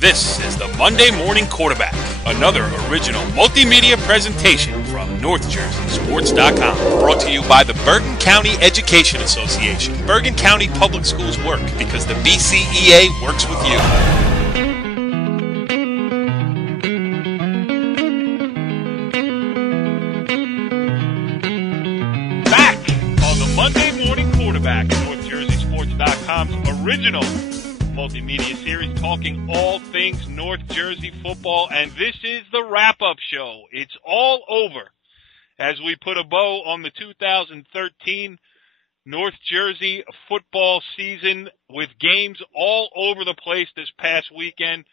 This is the Monday Morning Quarterback, another original multimedia presentation from NorthJerseySports.com. Brought to you by the Bergen County Education Association. Bergen County Public Schools work because the BCEA works with you. Back on the Monday Morning Quarterback, NorthJerseySports.com's original multimedia series talking all things North Jersey football, and this is the wrap-up show. It's all over as we put a bow on the 2013 North Jersey football season with games all over the place this past weekend.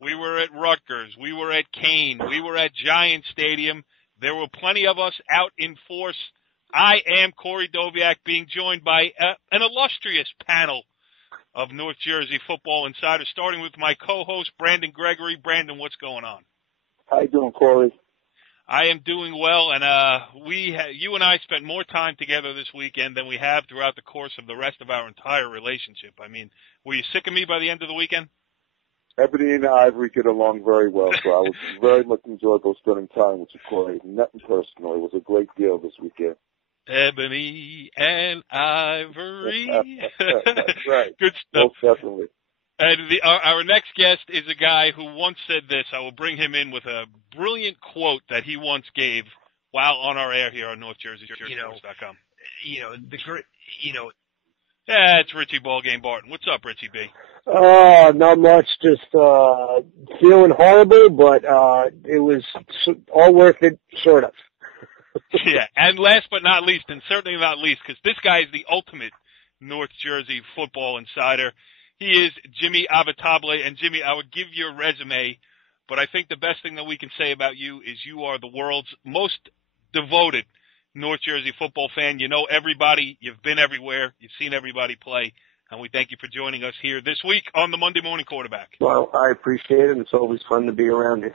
We were at Rutgers, we were at Kane, we were at Giant Stadium. There were plenty of us out in force. I am Corey Doviak, being joined by an illustrious panel of North Jersey football insiders, starting with my co-host, Brandon Gregory. Brandon, what's going on? How you doing, Corey? I am doing well, and you and I spent more time together this weekend than we have throughout the course of the rest of our entire relationship. I mean, were you sick of me by the end of the weekend? Ebony and Ivory get along very well, so I was very much enjoyable spending time with you, Corey. Nothing personal. It was a great deal this weekend. Ebony and Ivory. That's right. Good stuff. Most definitely. And our next guest is a guy who once said this. I will bring him in with a brilliant quote that he once gave while on our air here on NorthJerseySports.com. Yeah, it's Richie Ballgame Barton. What's up, Richie B? Not much. Just feeling horrible, but it was all worth it, sort of. Yeah, and last but not least, and certainly not least, because this guy is the ultimate North Jersey football insider. He is Jimmy Avitabile. And Jimmy, I would give you a resume, but I think the best thing that we can say about you is you are the world's most devoted North Jersey football fan. You know everybody. You've been everywhere. You've seen everybody play. And we thank you for joining us here this week on the Monday Morning Quarterback. Well, I appreciate it. It's always fun to be around you.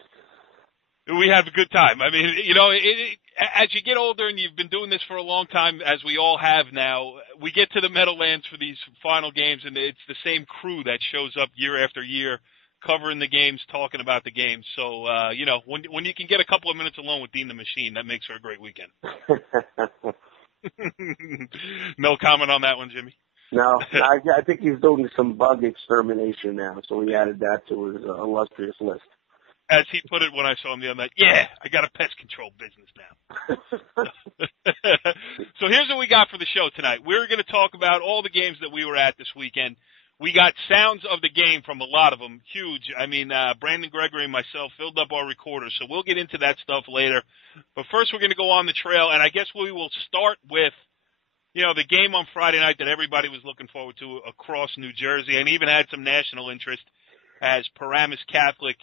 We have a good time. I mean, you know, as you get older and you've been doing this for a long time, as we all have now, we get to the Meadowlands for these final games, and it's the same crew that shows up year after year, covering the games, talking about the games. So, you know, when you can get a couple of minutes alone with Dean the Machine, that makes for a great weekend. No comment on that one, Jimmy? No, I think he's doing some bug extermination now, so he added that to his illustrious list. As he put it when I saw him the other night, yeah, I got a pest control business now. So here's what we got for the show tonight. We're going to talk about all the games that we were at this weekend. We got sounds of the game from a lot of them, huge. I mean, Brandon Gregory and myself filled up our recorders, so we'll get into that stuff later. But first we're going to go on the trail, and I guess we will start with, you know, the game on Friday night that everybody was looking forward to across New Jersey, and even had some national interest as Paramus Catholic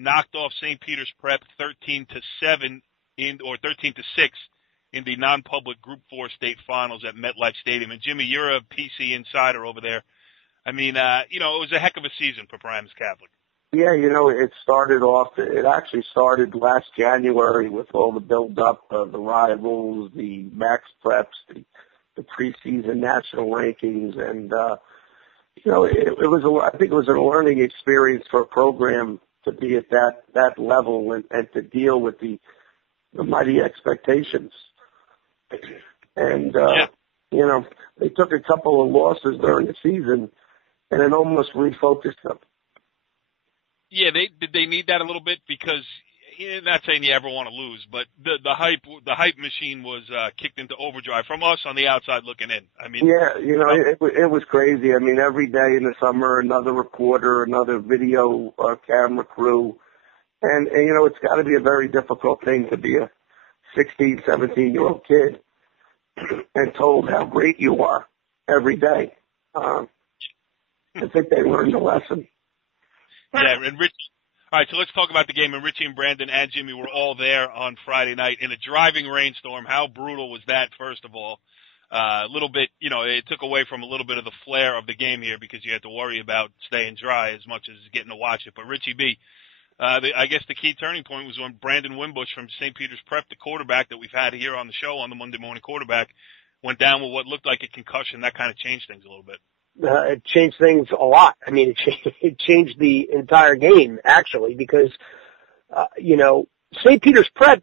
knocked off St. Peter's Prep 13-7 or 13-6 in the non-public Group 4 state finals at MetLife Stadium. And Jimmy, you're a PC insider over there. I mean, you know, it was a heck of a season for Paramus Catholic. Yeah, you know, it actually started last January with all the build-up, the rivals, the max preps, the preseason national rankings, and, you know, I think it was a learning experience for a program to be at that level and to deal with the mighty expectations. And, you know, they took a couple of losses during the season and it almost refocused them. Yeah, did they need that a little bit? Because, not saying you ever want to lose, but the hype machine was kicked into overdrive from us on the outside looking in. I mean, yeah, you know, it was crazy. I mean, every day in the summer, another reporter, another video camera crew, and you know, it's got to be a very difficult thing to be a 16, 17-year-old kid and told how great you are every day. I think they learned a lesson. Yeah, and Richie. All right, so let's talk about the game. And Richie and Brandon and Jimmy were all there on Friday night in a driving rainstorm. How brutal was that, first of all? A little bit, you know, it took away from a little bit of the flair of the game here because you had to worry about staying dry as much as getting to watch it. But Richie B, I guess the key turning point was when Brandon Wimbush from St. Peter's Prep, the quarterback that we've had here on the show on the Monday Morning Quarterback, went down with what looked like a concussion. That kind of changed things a little bit. it changed things a lot. I mean, it changed the entire game, actually, because, St. Peter's Prep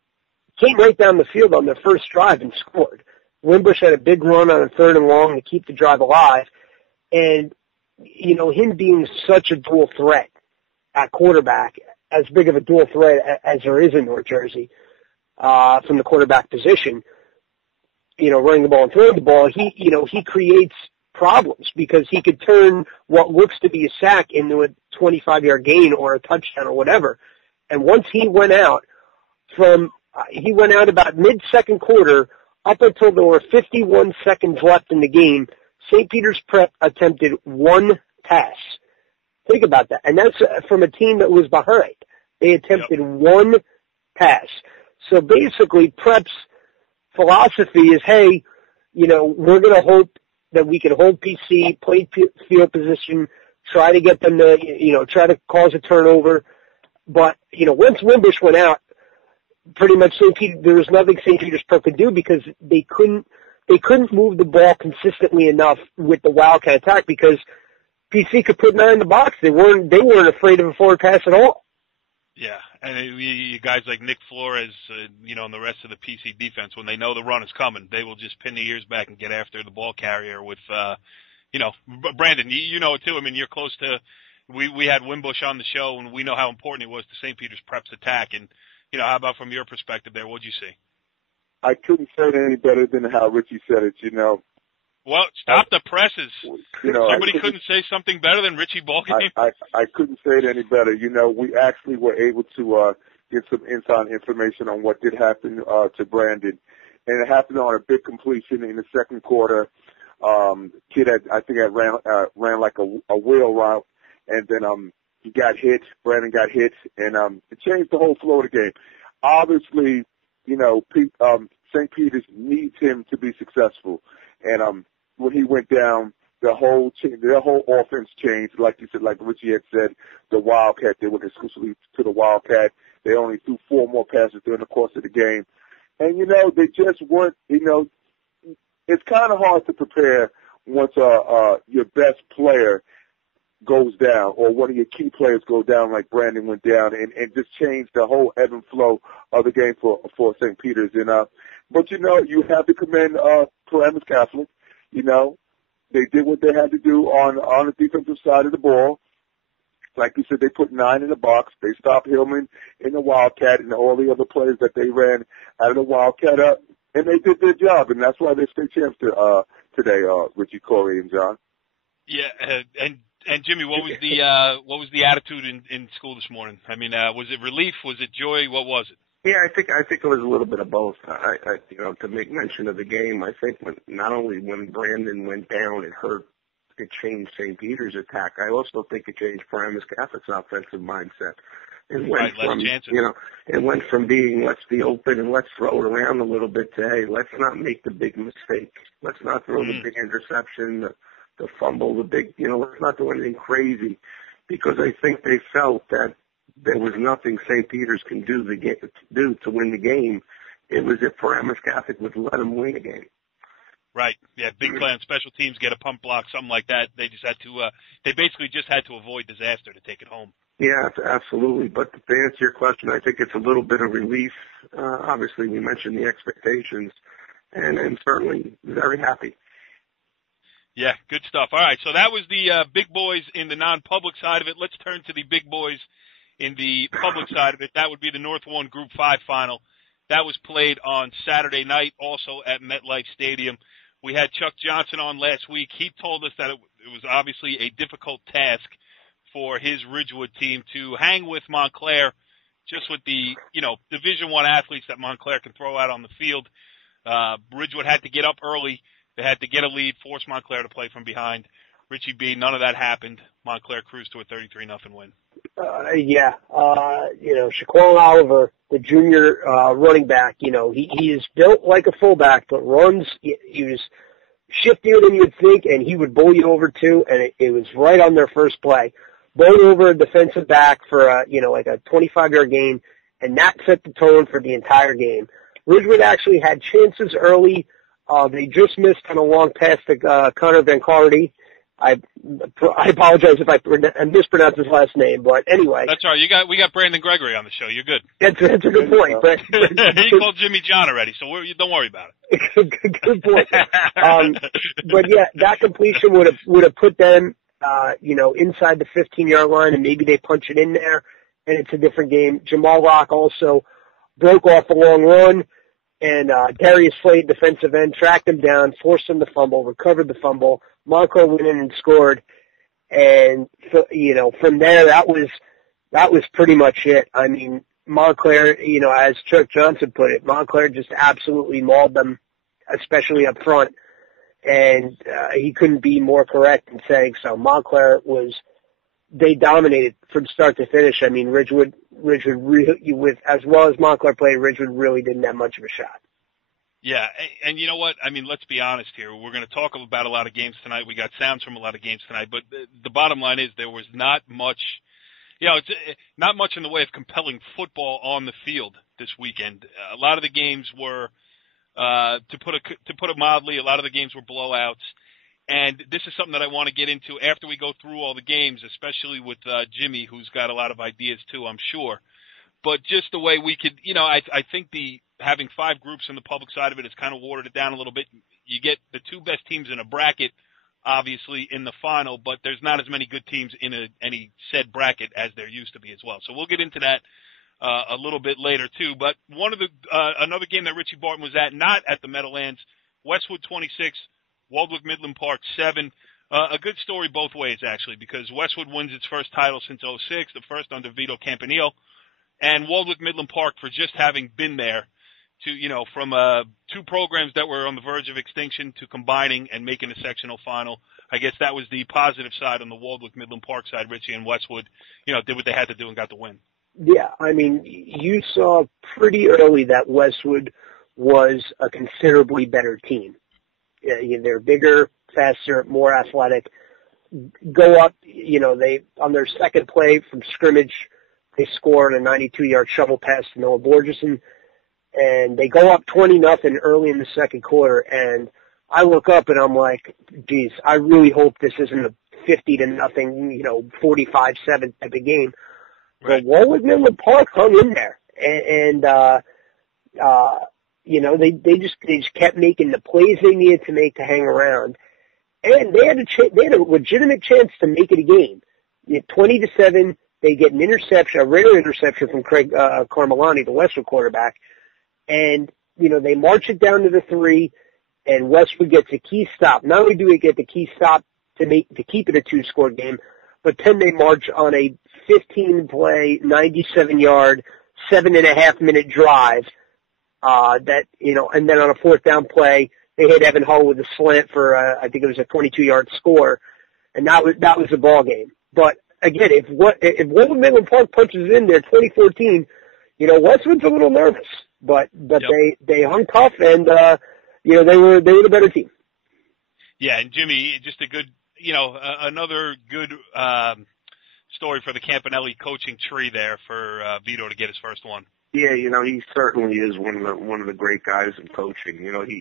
came right down the field on their first drive and scored. Wimbush had a big run on a 3rd and long to keep the drive alive. And, him being such a dual threat at quarterback, as big of a dual threat as there is in North Jersey, from the quarterback position, running the ball and throwing the ball, he creates problems because he could turn what looks to be a sack into a 25-yard gain or a touchdown or whatever. And once he went out about mid-second quarter up until there were 51 seconds left in the game, St. Peter's Prep attempted one pass. Think about that. And that's from a team that was behind. They attempted one pass. So basically, Prep's philosophy is, hey, we're going to hope that we can hold PC, play field position, try to get them to, try to cause a turnover. But, once Wimbush went out, pretty much there was nothing St. Peter's Prep could do because they couldn't move the ball consistently enough with the Wildcat attack because PC could put 9 in the box. They weren't afraid of a forward pass at all. Yeah, and you guys like Nick Flores, and the rest of the PC defense, when they know the run is coming, they will just pin the ears back and get after the ball carrier with, Brandon, you know it too. I mean, you're close to, we had Wimbush on the show, and we know how important it was to St. Peter's Prep's attack. And, how about from your perspective there? What'd you see? I couldn't say it any better than how Richie said it, Well, stop the presses. Somebody couldn't say something better than Richie Ballgame? I couldn't say it any better. We actually were able to get some inside information on what did happen to Brandon. And it happened on a big completion in the second quarter. Kid ran like a wheel route, and then he got hit. Brandon got hit, and it changed the whole flow of the game. Obviously, St. Peter's needs him to be successful. And when he went down, their whole offense changed. Like you said, like Richie had said, the Wildcat, they went exclusively to the Wildcat. They only threw 4 more passes during the course of the game. And, they just weren't, it's kind of hard to prepare once your best player goes down or one of your key players go down like Brandon went down and just changed the whole ebb and flow of the game for St. Peter's. And, but, you have to commend Paramus Catholic. They did what they had to do on the defensive side of the ball. Like you said, they put 9 in the box. They stopped Hillman in the Wildcat and all the other players that they ran out of the Wildcat up, and they did their job, and that's why they state champs today, Richie, Corey, and John. Yeah, and Jimmy, what was the attitude in school this morning? I mean, was it relief? Was it joy? What was it? Yeah, I think it was a little bit of both. To make mention of the game, I think not only when Brandon went down, it changed St. Peter's attack. I also think it changed Paramus Catholic's offensive mindset. It went from being let's be open and let's throw it around a little bit to hey, let's not make the big mistake. Let's not throw the big interception, the fumble, the big let's not do anything crazy, because I think they felt that there was nothing St. Peter's can do to win the game. It was if Paramus Catholic would let them win the game. Right. Yeah, big play on special teams, get a pump block, something like that. They just had to, they basically just had to avoid disaster to take it home. Yeah, absolutely. But to answer your question, I think it's a little bit of relief. Obviously, we mentioned the expectations, and certainly very happy. Yeah, good stuff. All right, so that was the big boys in the non-public side of it. Let's turn to the big boys in the public side of it. That would be the North 1 Group 5 final. That was played on Saturday night, also at MetLife Stadium. We had Chuck Johnson on last week. He told us that it was obviously a difficult task for his Ridgewood team to hang with Montclair, just with the, Division I athletes that Montclair can throw out on the field. Ridgewood had to get up early. They had to get a lead, force Montclair to play from behind. Richie B, none of that happened. Montclair cruised to a 33-0 win. Shaquan Oliver, the junior running back, he is built like a fullback, but runs, he was shiftier than you'd think, and he would bowl you over too, and it was right on their first play. Bowled over a defensive back for a 25-yard gain, and that set the tone for the entire game. Ridgewood actually had chances early. They just missed on a long pass to Connor Van Clardy, I apologize if I mispronounced his last name, but anyway. That's all right. We got Brandon Gregory on the show. You're good. That's a good point. But he called Jimmy John already, so don't worry about it. Good point. But yeah, that completion would have put them, inside the 15-yard line, and maybe they punch it in there, and it's a different game. Jamal Rock also broke off a long run, and Darius Slade, defensive end, tracked him down, forced him to fumble, recovered the fumble. Montclair went in and scored, and from there that was pretty much it. I mean, Montclair, as Chuck Johnson put it, Montclair just absolutely mauled them, especially up front, and he couldn't be more correct in saying so. Montclair they dominated from start to finish. I mean, Ridgewood really, as well as Montclair played, Ridgewood really didn't have much of a shot. Yeah, and you know what? I mean, let's be honest here. We're going to talk about a lot of games tonight. We got sounds from a lot of games tonight, but the bottom line is there was not much, it's not much in the way of compelling football on the field this weekend. A lot of the games were, to put it mildly, a lot of the games were blowouts. And this is something that I want to get into after we go through all the games, especially with Jimmy, who's got a lot of ideas too, I'm sure. But just the way we could, I think having 5 groups on the public side of it has kind of watered it down a little bit. You get the 2 best teams in a bracket, obviously, in the final, but there's not as many good teams in any said bracket as there used to be as well. So we'll get into that a little bit later too. But another game that Richie Barton was at, not at the Meadowlands, Westwood 26, Waldwick Midland Park 7. A good story both ways, actually, because Westwood wins its first title since 2006, the first under Vito Campanile, and Waldwick Midland Park for just having been there to, from 2 programs that were on the verge of extinction to combining and making a sectional final. I guess that was the positive side on the Waldwick Midland Park side. Richie and Westwood, did what they had to do and got the win. Yeah, I mean, you saw pretty early that Westwood was a considerably better team. They're bigger, faster, more athletic. Go up, they on their second play from scrimmage, they scored a 92-yard shovel pass to Noah Borgeson, and they go up 20-0 early in the second quarter. And I look up and I'm like, geez, I really hope this isn't a 50-0, 45-7 type of game. Right. But Waldwick Midland Park hung in there, and they just kept making the plays they needed to make to hang around, and they had a legitimate chance to make it a game. 20-7, they get a rare interception from Craig Carmellani, the Westwood quarterback, and they march it down to the 3, and Westwood gets a key stop. Not only do they get the key stop to keep it a 2-score game, but then they march on a 15-play, 97-yard, 7.5-minute drive. And then on a 4th down play, they hit Evan Hull with a slant for, I think it was a 22-yard score, and that was the ball game. But again, if Waldwick Midland Park punches in there 2014, Westwood's a little nervous, but yep. they hung tough, and they were the better team. Yeah, and Jimmy, just a good, another good story for the Campanelli coaching tree there for Vito to get his first one. Yeah, he certainly is one of the great guys in coaching.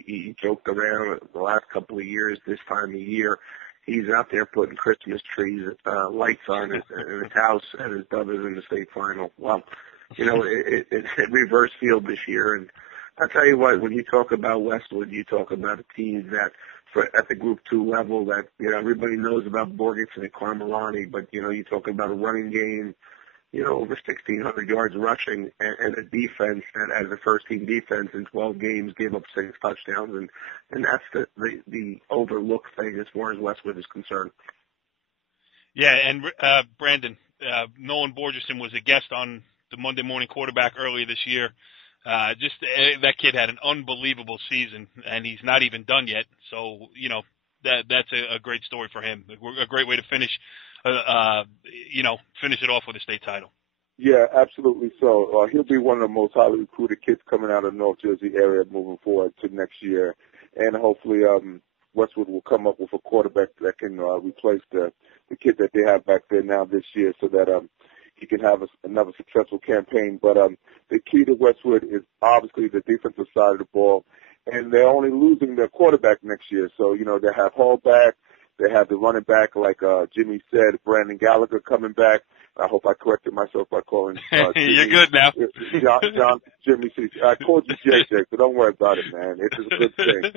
He joked around the last couple of years. This time of year, he's out there putting Christmas trees, lights on in his house, and his Dove is in the state final. Well, it's reverse field this year, and I'll tell you what. When you talk about Westwood, you talk about a team that, at the Group 2 level, that everybody knows about Borgeson and Carmellani, but you talk about a running game. Over 1,600 yards rushing, and a defense that, as a first-team defense in 12 games, gave up 6 touchdowns, and that's the overlooked thing as far as Westwood is concerned. Yeah, and Brandon, Nolan Borgeson was a guest on the Monday Morning Quarterback earlier this year. That kid had an unbelievable season, and he's not even done yet. So that's a great story for him. A great way to finish. Finish it off with a state title. Yeah, absolutely so. He'll be one of the most highly recruited kids coming out of the North Jersey area moving forward to next year. And hopefully Westwood will come up with a quarterback that can replace the kid that they have back there now this year so that he can have another successful campaign. But the key to Westwood is obviously the defensive side of the ball. And they're only losing their quarterback next year. So, they have Hall back. They have the running back, like Jimmy said, Brandon Gallagher coming back. I hope I corrected myself by calling Jimmy. You're good now. Jimmy. I called you JJ, so don't worry about it, man. It's a good thing.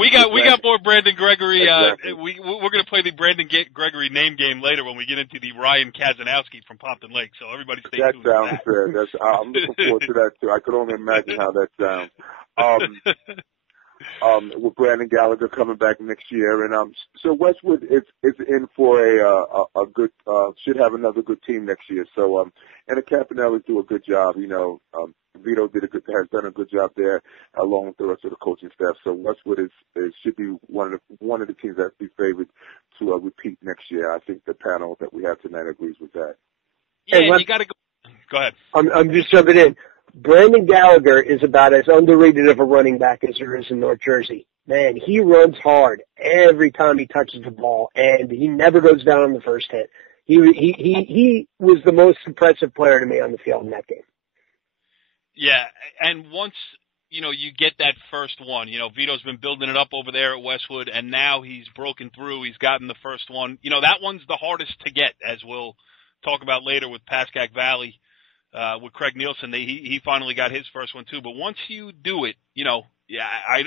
We got more Brandon Gregory. Exactly. We're going to play the Brandon Gregory name game later when we get into the Ryan Kazanowski from Pompton Lake. So everybody stay tuned. That sounds fair. I'm looking forward to that too. I could only imagine how that sounds. With Brandon Gallagher coming back next year, and so Westwood is in for a good should have another good team next year. So and the Campanellis do a good job. Vito has done a good job there, along with the rest of the coaching staff. So Westwood should be one of the teams that be favored to repeat next year. I think the panel that we have tonight agrees with that. Yeah, and you got to go. Go ahead. I'm just jumping in. Brandon Gallagher is about as underrated of a running back as there is in North Jersey. Man, he runs hard every time he touches the ball, and he never goes down on the first hit. He was the most impressive player to me on the field in that game. Yeah, and once, you get that first one, Vito's been building it up over there at Westwood, and now he's broken through. He's gotten the first one. That one's the hardest to get, as we'll talk about later with Pascack Valley. With Craig Nielsen, he finally got his first one too. But once you do it, I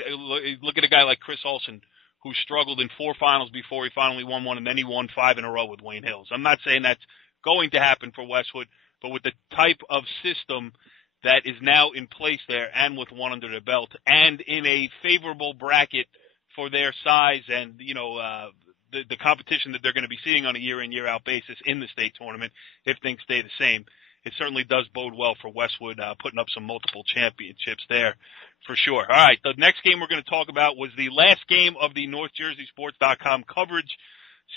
look at a guy like Chris Olsen, who struggled in 4 finals before he finally won one, and then he won 5 in a row with Wayne Hills. I'm not saying that's going to happen for Westwood, but with the type of system that is now in place there, and with one under their belt, and in a favorable bracket for their size, and the competition that they're going to be seeing on a year in, year out basis in the state tournament, if things stay the same. It certainly does bode well for Westwood, putting up some multiple championships there for sure. All right, the next game we're going to talk about was the last game of the NorthJerseySports.com coverage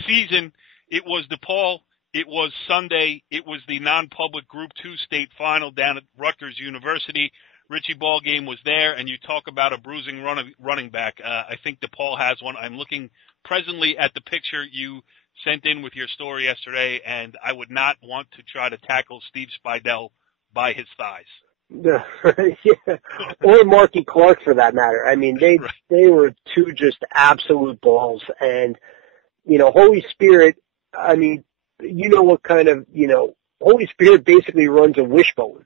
season. It was DePaul. It was Sunday. It was the non-public Group 2 state final down at Rutgers University. Richie Ballgame was there, and you talk about a bruising running back. I think DePaul has one. I'm looking presently at the picture you sent in with your story yesterday, and I would not want to try to tackle Steve Spidell by his thighs. Yeah. Or Marky Clark, for that matter. I mean, they were two just absolute balls. And, Holy Spirit, I mean, what kind of, Holy Spirit basically runs a wishbone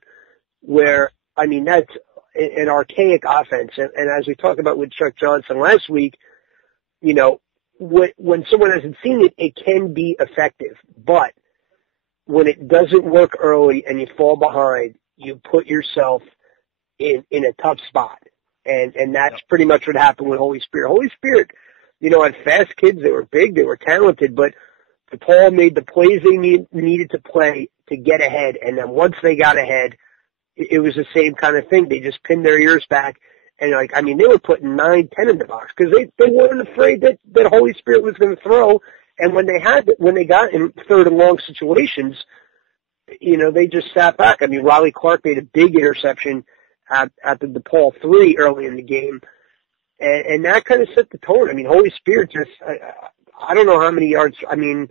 where, I mean, that's an archaic offense. And as we talked about with Chuck Johnson last week, when someone hasn't seen it, it can be effective. But when it doesn't work early and you fall behind, you put yourself in a tough spot. And that's pretty much what happened with Holy Spirit. Holy Spirit, had fast kids. They were big. They were talented. But DePaul made the plays they needed to play to get ahead. And then once they got ahead, it was the same kind of thing. They just pinned their ears back. And they were putting 9, 10 in the box because they weren't afraid that Holy Spirit was going to throw. And when they got in third and long situations, they just sat back. I mean, Riley Clark made a big interception at the DePaul 3 early in the game. And that kind of set the tone. I mean, Holy Spirit just, I don't know how many yards. I mean,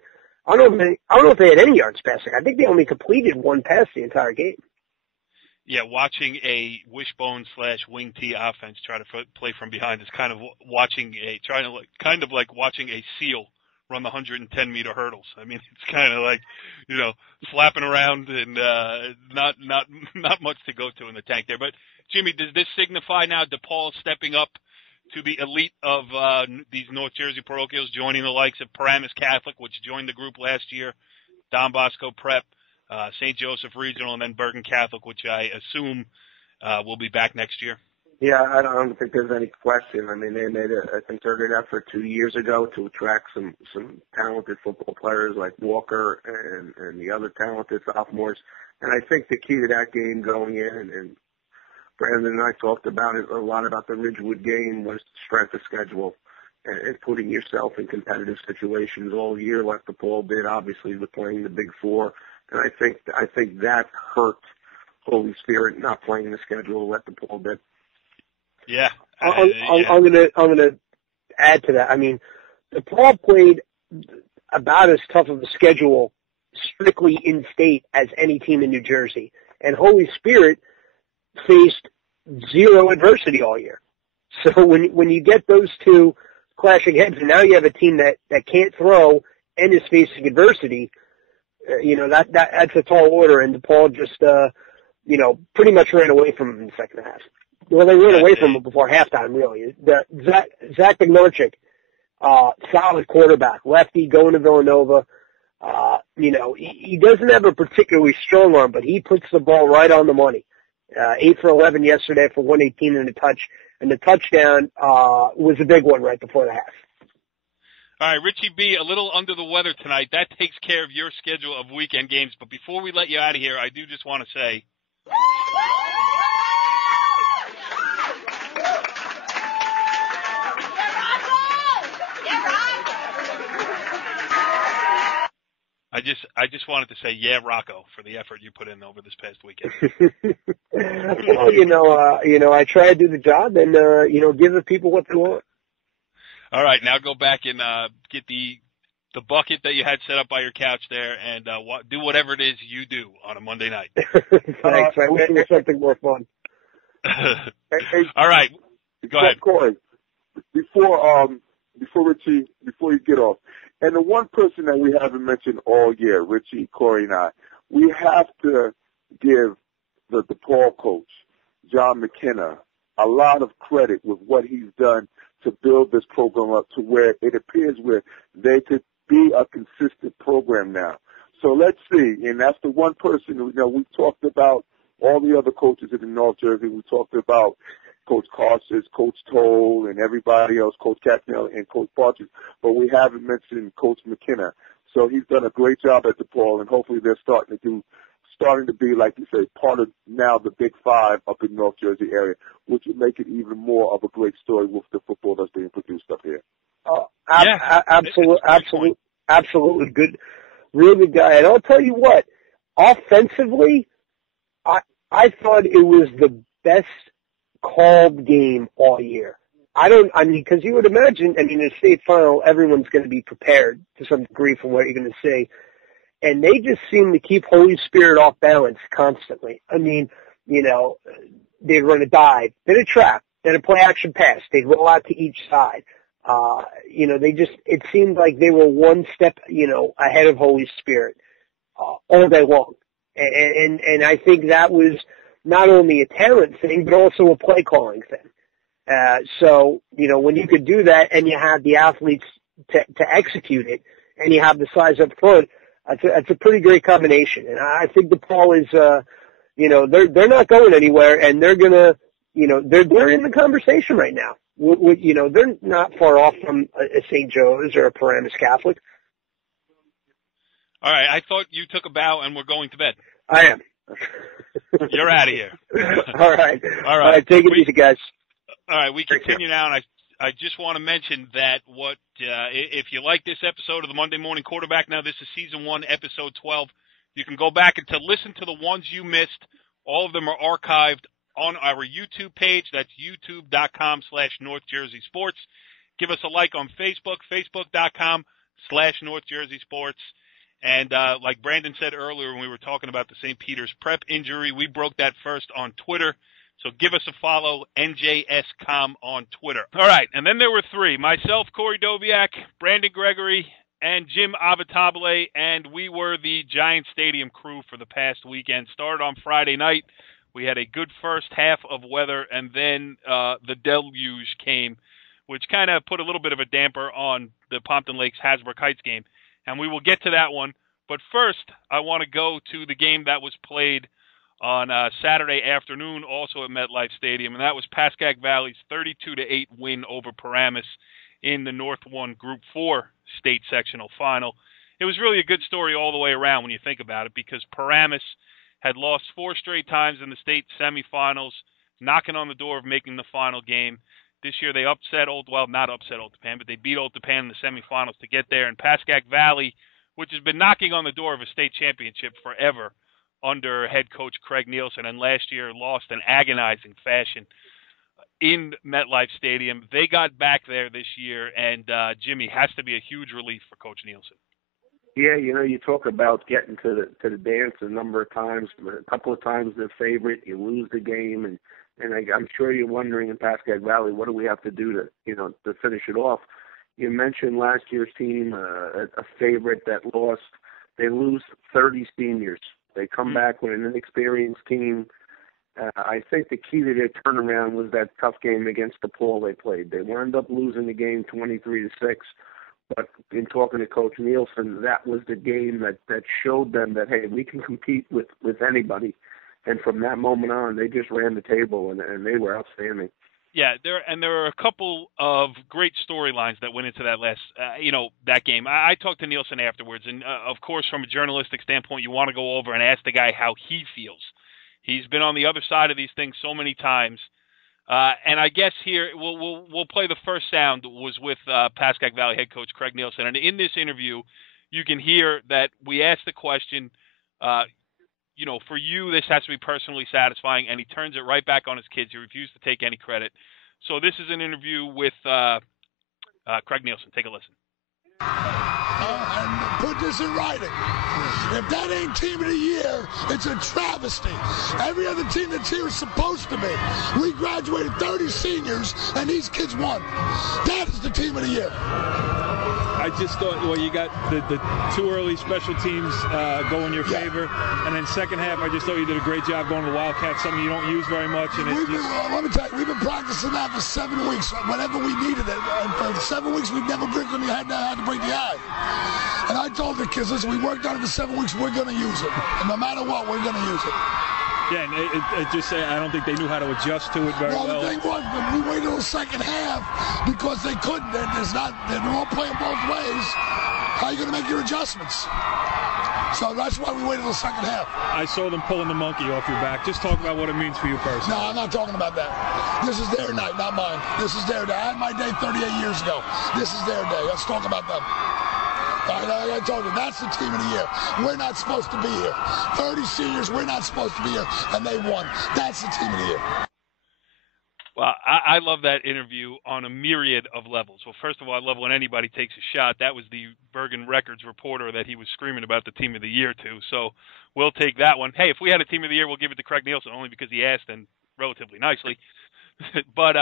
I don't know if they had any yards passing. I think they only completed 1 pass the entire game. Yeah, watching a wishbone / wing T offense try to play from behind is kind of watching watching a SEAL run the 110-meter hurdles. I mean, it's kind of like, flapping around and not much to go to in the tank there. But Jimmy, does this signify now DePaul stepping up to the elite of these North Jersey parochials, joining the likes of Paramus Catholic, which joined the group last year, Don Bosco Prep, St. Joseph Regional, and then Bergen Catholic, which I assume will be back next year? Yeah, I don't think there's any question. I mean, they made a concerted effort 2 years ago to attract some talented football players like Walker and the other talented sophomores. And I think the key to that game going in, and Brandon and I talked about it a lot about the Ridgewood game, was strength of schedule and putting yourself in competitive situations all year like DePaul did, obviously, with playing the Big Four. And I think that hurt Holy Spirit not playing the schedule like DePaul did. Yeah. I'm gonna add to that. I mean, DePaul played about as tough of a schedule strictly in state as any team in New Jersey, and Holy Spirit faced zero adversity all year. So when you get those two clashing heads, and now you have a team that can't throw and is facing adversity. That's a tall order, and DePaul just, pretty much ran away from him in the second half. Well, they ran away from him before halftime, really. Zach Bednarczyk, solid quarterback, lefty, going to Villanova. He doesn't have a particularly strong arm, but he puts the ball right on the money. 8 for 11 yesterday for 118 and a touch, and the touchdown was a big one right before the half. All right, Richie B, a little under the weather tonight. That takes care of your schedule of weekend games. But before we let you out of here, I do just want to say, I just wanted to say, yeah, Rocco, for the effort you put in over this past weekend. Well, I try to do the job and, give the people what they want. All right, now go back and get the bucket that you had set up by your couch there and do whatever it is you do on a Monday night. Thanks. I wish there was something more fun. All right, go ahead. Corey, before Richie, before you get off, and the one person that we haven't mentioned all year, Richie, Corey, and I, we have to give the DePaul coach, John McKenna, a lot of credit with what he's done to build this program up to where it appears where they could be a consistent program now. So let's see, and that's the one person, we talked about all the other coaches in North Jersey. We talked about Coach Carstens, Coach Toll, and everybody else, Coach Catnell and Coach Partridge, but we haven't mentioned Coach McKenna. So he's done a great job at DePaul, and hopefully they're starting to be, like you say, part of now the Big Five up in North Jersey area, which would make it even more of a great story with the football that's being produced up here. Absolutely good, real good guy. And I'll tell you what, offensively, I thought it was the best called game all year. Because you would imagine, in a state final, everyone's going to be prepared to some degree from what you're going to say. And they just seem to keep Holy Spirit off balance constantly. They'd run a dive, then a trap, then a play action pass. They'd roll out to each side. It seemed like they were one step, ahead of Holy Spirit, all day long. And I think that was not only a talent thing, but also a play calling thing. So, when you could do that and you have the athletes to execute it and you have the size up front, that's a pretty great combination. And I think DePaul is, they're not going anywhere and they're gonna, they're in the conversation right now. They're not far off from a St. Joe's or a Paramus Catholic. All right, I thought you took a bow and we're going to bed. I am. You're out of here. All right. Take it easy, guys. All right, we continue now, and I just want to mention that if you like this episode of the Monday Morning Quarterback, now this is Season 1, Episode 12, you can go back and to listen to the ones you missed. All of them are archived on our YouTube page. That's youtube.com/North Jersey Sports. Give us a like on Facebook, facebook.com/North Jersey Sports. And like Brandon said earlier when we were talking about the St. Peter's Prep injury, we broke that first on Twitter. So give us a follow, NJSCom on Twitter. All right, and then there were three, myself, Corey Doviak, Brandon Gregory, and Jim Avitabile, and we were the Giant Stadium crew for the past weekend. Started on Friday night. We had a good first half of weather, and then the deluge came, which kind of put a little bit of a damper on the Pompton Lakes Hasbrook Heights game. And we will get to that one. But first, I want to go to the game that was played on Saturday afternoon, also at MetLife Stadium, and that was Pascack Valley's 32-8 win over Paramus in the North 1 Group 4 state sectional final. It was really a good story all the way around when you think about it, because Paramus had lost 4 straight times in the state semifinals, knocking on the door of making the final game. This year they not upset Old Tappan, but they beat Old Tappan in the semifinals to get there. And Pascack Valley, which has been knocking on the door of a state championship forever under head coach Craig Nielsen, and last year lost in agonizing fashion in MetLife Stadium. They got back there this year, and Jimmy, has to be a huge relief for Coach Nielsen. Yeah, you talk about getting to the dance a number of times. A couple of times they're favorite, you lose the game, and I'm sure you're wondering in Pascack Valley, what do we have to do to finish it off? You mentioned last year's team, a favorite that lost. They lose 30 seniors. They come back with an inexperienced team. I think the key to their turnaround was that tough game against DePaul they played. They wound up losing the game 23-6. But in talking to Coach Nielsen, that was the game that showed them that, hey, we can compete with anybody. And from that moment on, they just ran the table, and they were outstanding. Yeah, there are a couple of great storylines that went into that last, that game. I talked to Nielsen afterwards, and of course, from a journalistic standpoint, you want to go over and ask the guy how he feels. He's been on the other side of these things so many times, and I guess here we'll play the first sound was with Pascack Valley head coach Craig Nielsen, and in this interview, you can hear that we asked the question. For you, this has to be personally satisfying, and he turns it right back on his kids. He refused to take any credit. So this is an interview with Craig Nielsen. Take a listen. And put this in writing. If that ain't team of the year, it's a travesty. Every other team that's here is supposed to be. We graduated 30 seniors, and these kids won. That is the team of the year. I just thought, you got the two early special teams go in your favor, and then second half, I just thought you did a great job going to the Wildcats, something you don't use very much. And let me tell you, we've been practicing that for 7 weeks, whenever we needed it. And for 7 weeks, we've never had to break the eye. And I told the kids, listen, we worked on it for 7 weeks, we're going to use it. And no matter what, we're going to use it. Yeah, and it just I don't think they knew how to adjust to it very well. Well, the thing was, we waited until the second half because they couldn't. They're all playing both ways. How are you going to make your adjustments? So that's why we waited until the second half. I saw them pulling the monkey off your back. Just talk about what it means for you personally. No, I'm not talking about that. This is their night, not mine. This is their day. I had my day 38 years ago. This is their day. Let's talk about them. I told you, that's the team of the year. We're not supposed to be here. 30 seniors, we're not supposed to be here, and they won. That's the team of the year. Well, I love that interview on a myriad of levels. Well, first of all, I love when anybody takes a shot. That was the Bergen Records reporter that he was screaming about the team of the year to. So we'll take that one. Hey, if we had a team of the year, we'll give it to Craig Nielsen, only because he asked and relatively nicely. But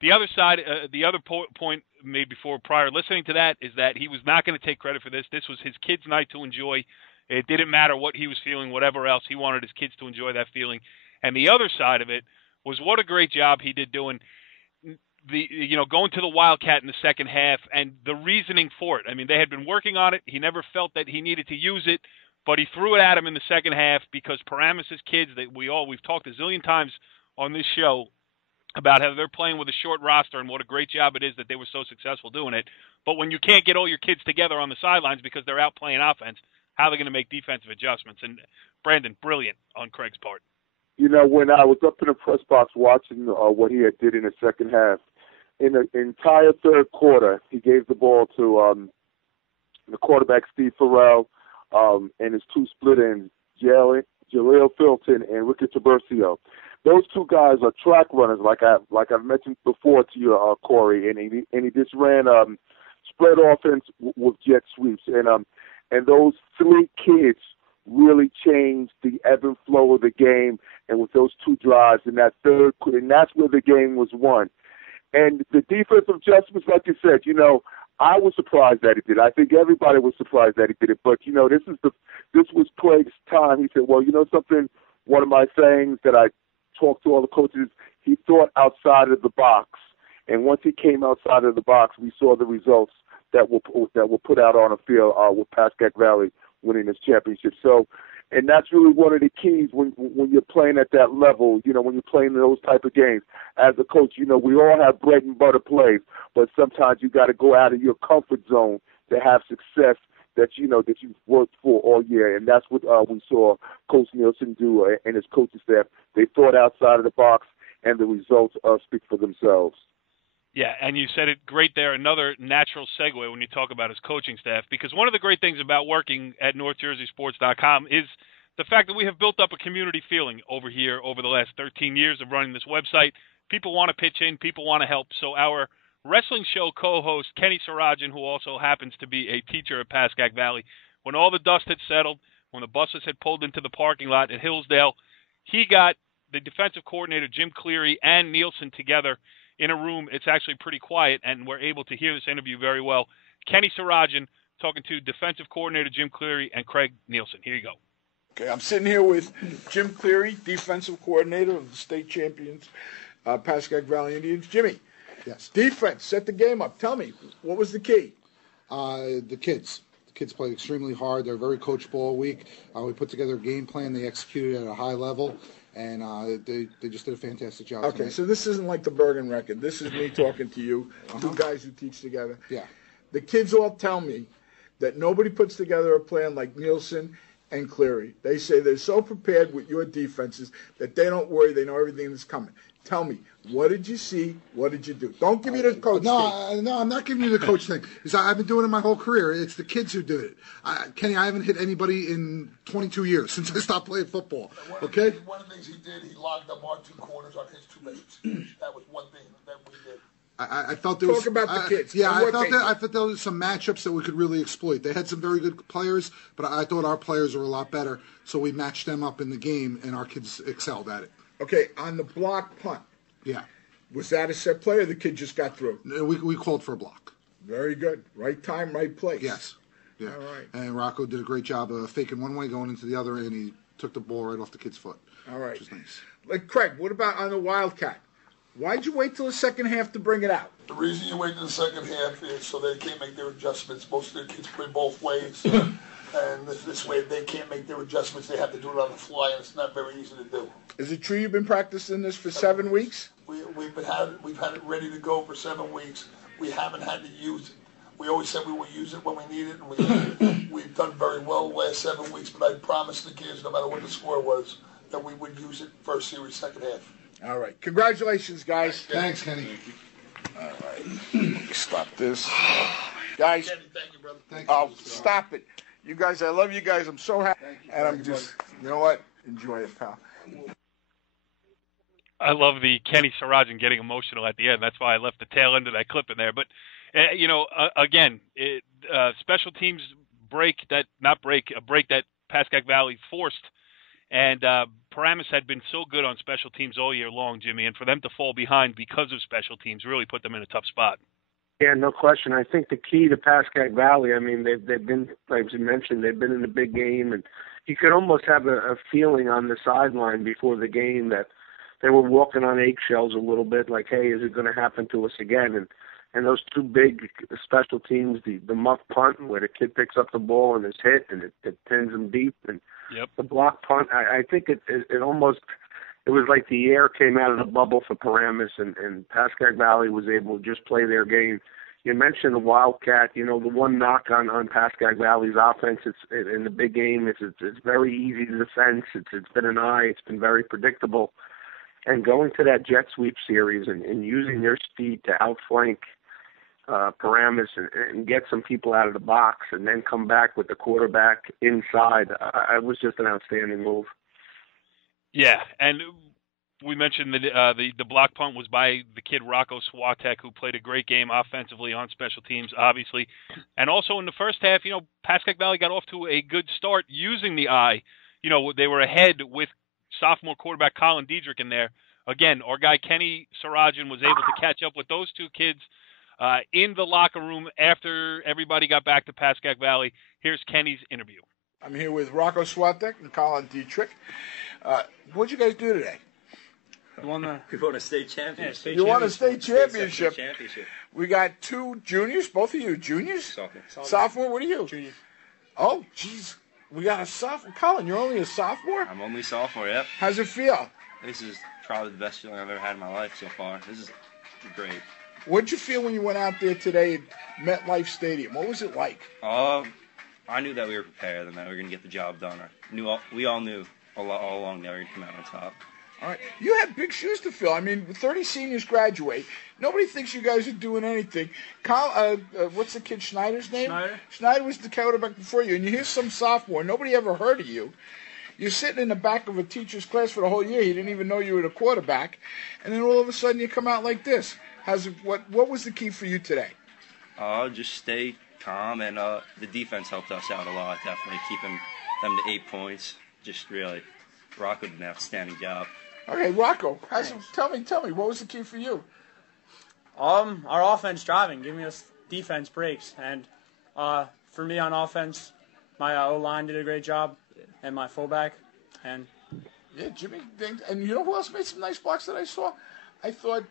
the other side, the other point made before prior listening to that is that he was not going to take credit for this. This was his kids' night to enjoy. It didn't matter what he was feeling, whatever else. He wanted his kids to enjoy that feeling. And the other side of it was what a great job he did doing going to the Wildcat in the second half and the reasoning for it. I mean, they had been working on it. He never felt that he needed to use it, but he threw it at him in the second half because Paramus's kids, we've talked a zillion times on this show about how they're playing with a short roster and what a great job it is that they were so successful doing it. But when you can't get all your kids together on the sidelines because they're out playing offense, how are they going to make defensive adjustments? And Brandon, brilliant on Craig's part. When I was up in the press box watching what he had did in the second half, in the entire third quarter, he gave the ball to the quarterback, Steve Farrell, and his two split ends, Jaleel Filton and Ricky Tiburcio. Those two guys are track runners, like I've mentioned before to you, Corey, and he just ran spread offense with jet sweeps, and those three kids really changed the ebb and flow of the game, and with those two drives in that third, and that's where the game was won. And the defensive adjustments, like you said, I was surprised that he did. I think everybody was surprised that he did it. But this was Craig's time. He said, "Well, something. One of my sayings that I talked to all the coaches. He thought outside of the box, and once he came outside of the box, we saw the results that were put out on the field with Pascack Valley winning this championship. So, and that's really one of the keys when you're playing at that level. When you're playing those type of games as a coach. We all have bread and butter plays, but sometimes you got to go out of your comfort zone to have success that you've worked for all year, and that's what we saw Coach Nielsen do and his coaching staff. They thought outside of the box, and the results speak for themselves. Yeah, and you said it great there. Another natural segue when you talk about his coaching staff, because one of the great things about working at NorthJerseySports.com is the fact that we have built up a community feeling over here over the last 13 years of running this website. People want to pitch in. People want to help. So our wrestling show co-host, Kenny Sarajan, who also happens to be a teacher at Pascack Valley, when all the dust had settled, when the buses had pulled into the parking lot at Hillsdale, he got the defensive coordinator, Jim Cleary, and Nielsen together in a room, it's actually pretty quiet, and we're able to hear this interview very well. Kenny Sarajan talking to defensive coordinator Jim Cleary and Craig Nielsen. Here you go. Okay, I'm sitting here with Jim Cleary, defensive coordinator of the state champions, Pascagoula Valley Indians. Jimmy, Yes. defense, set the game up. Tell me, what was the key? The kids. The kids played extremely hard. They're very coachable all week. We put together a game plan. They executed at a high level, and they just did a fantastic job. Okay, tonight. so this isn't like the Bergen record. This is me talking to you, two guys who teach together. Yeah. The kids all tell me that nobody puts together a plan like Nielsen and Cleary. They say they're so prepared with your defenses that they don't worry. They know everything that's coming. Tell me, what did you see? What did you do? Don't give me the coach thing. No, I'm not giving you the coach thing. Because I've been doing it my whole career. It's the kids who do it. Kenny, I haven't hit anybody in 22 years since I stopped playing football. Okay? One of the things he did, he locked up our 2 corners on his 2 lanes. That was one thing that we did. I felt there was. Talk about the kids. Yeah, and I thought there was some matchups that we could really exploit. They had some very good players, but I thought our players were a lot better. So we matched them up in the game, and our kids excelled at it. Okay, on the block punt. Yeah. Was that a set play or the kid just got through? We called for a block. Very good. Right time, right place. Yes. Yeah. All right. And Rocco did a great job of faking one way, going into the other, and he took the ball right off the kid's foot. All right. Which was nice. Like, Craig, what about on the Wildcat? Why'd you wait till the second half to bring it out? The reason you wait to the second half is so they can't make their adjustments. Most of their kids play both ways. And this way, if they can't make their adjustments, they have to do it on the fly, and it's not very easy to do. Is it true you've been practicing this for 7 weeks? We've had it ready to go for 7 weeks. We haven't had to use it. We always said we would use it when we need it, and we've done very well the last 7 weeks. But I promised the kids, no matter what the score was, that we would use it first series, second half. All right. Congratulations, guys. Thanks, Kenny. All right. Let me stop this. Guys, Kenny, thank you, brother. oh, stop it. You guys, I love you guys. I'm so happy. And I'm just, you know what? Enjoy it, pal. I love the Kenny Sarajan getting emotional at the end. That's why I left the tail end of that clip in there. But, again, special teams a break that Pascagoula Valley forced. And Paramus had been so good on special teams all year long, Jimmy, and for them to fall behind because of special teams really put them in a tough spot. Yeah, no question. I think the key to Pascagoula Valley, I mean, they've been, like you mentioned, they've been in a big game, and you could almost have a feeling on the sideline before the game that they were walking on eggshells a little bit, like, hey, is it going to happen to us again? And those 2 big special teams, the muff punt where the kid picks up the ball and is hit and it pins him deep, and the block punt, I think it almost, it was like the air came out of the bubble for Paramus, and Pascagoula Valley was able to just play their game. You mentioned the Wildcat. The one knock on Pascagoula Valley's offense, it's in the big game, it's very easy to defend. It's been an eye. It's been very predictable. And going to that jet sweep series and using their speed to outflank Paramus and get some people out of the box and then come back with the quarterback inside, it was just an outstanding move. Yeah, and we mentioned that the block punt was by the kid Rocco Swatek, who played a great game offensively on special teams, obviously. And also in the first half, Pascagoula Valley got off to a good start using the eye. They were ahead with sophomore quarterback Colin Diedrich in there. Again, our guy Kenny Sarajan was able to catch up with those 2 kids in the locker room after everybody got back to Pascagoula Valley. Here's Kenny's interview. I'm here with Rocco Swatek and Colin Dietrich. What'd you guys do today? We won a state championship. You won a state championship. We got 2 juniors, both of you juniors? Sophomore, what are you? Junior. Oh, jeez. We got a sophomore. Colin, you're only a sophomore? I'm only sophomore, yep. How's it feel? This is probably the best feeling I've ever had in my life so far. This is great. What'd you feel when you went out there today at MetLife Stadium? What was it like? I knew that we were prepared and that we were going to get the job done. We all knew all along that we were going to come out on top. All right. You had big shoes to fill. I mean, 30 seniors graduate. Nobody thinks you guys are doing anything. What's the kid Schneider's name? Schneider was the quarterback before you, and here's some sophomore. Nobody ever heard of you. You're sitting in the back of a teacher's class for the whole year. He didn't even know you were the quarterback. And then all of a sudden you come out like this. What was the key for you today? Just stay calm, and the defense helped us out a lot, definitely, keeping them to 8 points. Just really, Rocco did an outstanding job. Okay, Rocco, tell me, what was the key for you? Our offense driving, giving us defense breaks, and for me on offense, my O-line did a great job, and my fullback, and yeah, Jimmy, and you know who else made some nice blocks that I saw? I thought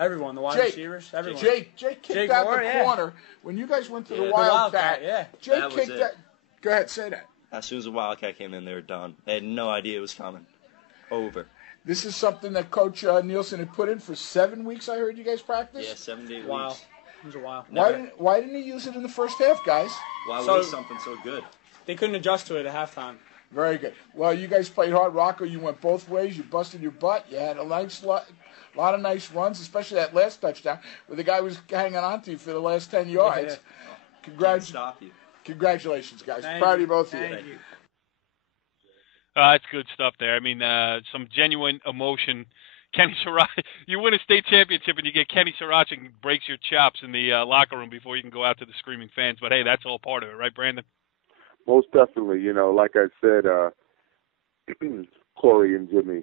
everyone, the wide receivers, everyone. Jake kicked out Moore, the corner when you guys went to the Wildcat. Yeah, Jake kicked that. Go ahead, say that. As soon as the Wildcat came in, they were done. They had no idea it was coming. Over. This is something that Coach Nielsen had put in for 7 weeks. I heard you guys practice. Yeah, 7 to 8 wow. weeks. It was a while. Why didn't he use it in the first half, guys? Why was something so good? They couldn't adjust to it at halftime. Very good. Well, you guys played hard. Rocco, you went both ways. You busted your butt. You had a nice lot of nice runs, especially that last touchdown where the guy was hanging on to you for the last 10 yards. Can't stop you. Congratulations, guys. Proud of you both of you. Thank you. That's good stuff there. I mean, some genuine emotion. Kenny Sriracha, you win a state championship and you get Kenny Sriracha and breaks your chops in the locker room before you can go out to the screaming fans. But, hey, that's all part of it, right, Brandon? Most definitely. You know, like I said, Corey and Jimmy,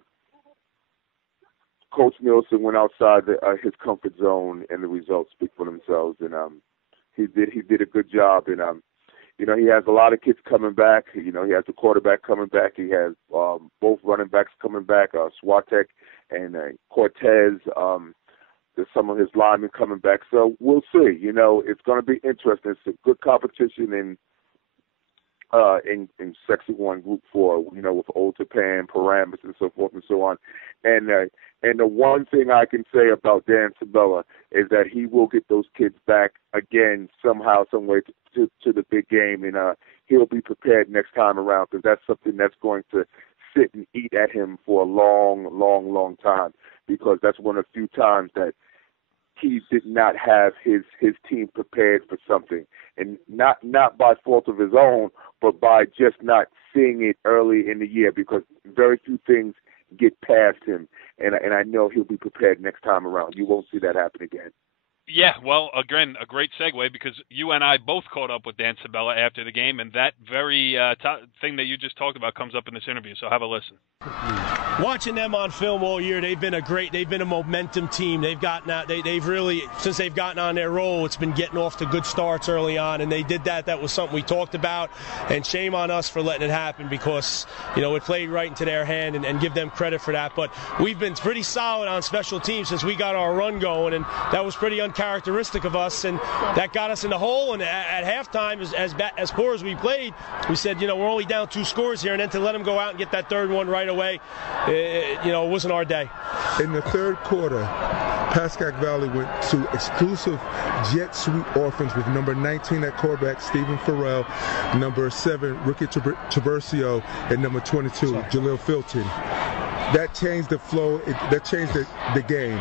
Coach Nielsen went outside his comfort zone, and the results speak for themselves. And he did a good job. And you know, he has a lot of kids coming back. You know, he has the quarterback coming back. He has both running backs coming back, Swatek and Cortez. There's some of his linemen coming back. So we'll see. You know, it's going to be interesting. It's a good competition in Section 1, Group 4, you know, with Old Japan, Paramus, and so forth and so on. And the one thing I can say about Dan Sabella is that he will get those kids back again somehow, some way to the big game, and he'll be prepared next time around, because that's something that's going to sit and eat at him for a long, long, long time, because that's one of the few times that he did not have his team prepared for something, and not by fault of his own, but by just not seeing it early in the year, because very few things get past him, and I know he'll be prepared next time around. You won't see that happen again. Yeah, well, again, a great segue, because you and I both caught up with Dan Sabella after the game, and that very thing that you just talked about comes up in this interview, so have a listen. Watching them on film all year, they've been a momentum team. They've gotten out, they've really, since they've gotten on their roll, it's been getting off to good starts early on, and they did that. That was something we talked about, and shame on us for letting it happen, because, you know, it played right into their hand, and give them credit for that. But we've been pretty solid on special teams since we got our run going, and that was pretty uncharacteristic of us, and that got us in the hole. And at halftime, as poor as we played, we said, you know, we're only down 2 scores here, and then to let them go out and get that third one right away, you know, it wasn't our day. In the third quarter, Pascack Valley went to exclusive jet sweep offense with number 19 at quarterback, Stephen Farrell, number 7, Ricky Traversio, and number 22, Jaleel Filton. That changed the flow. That changed the game.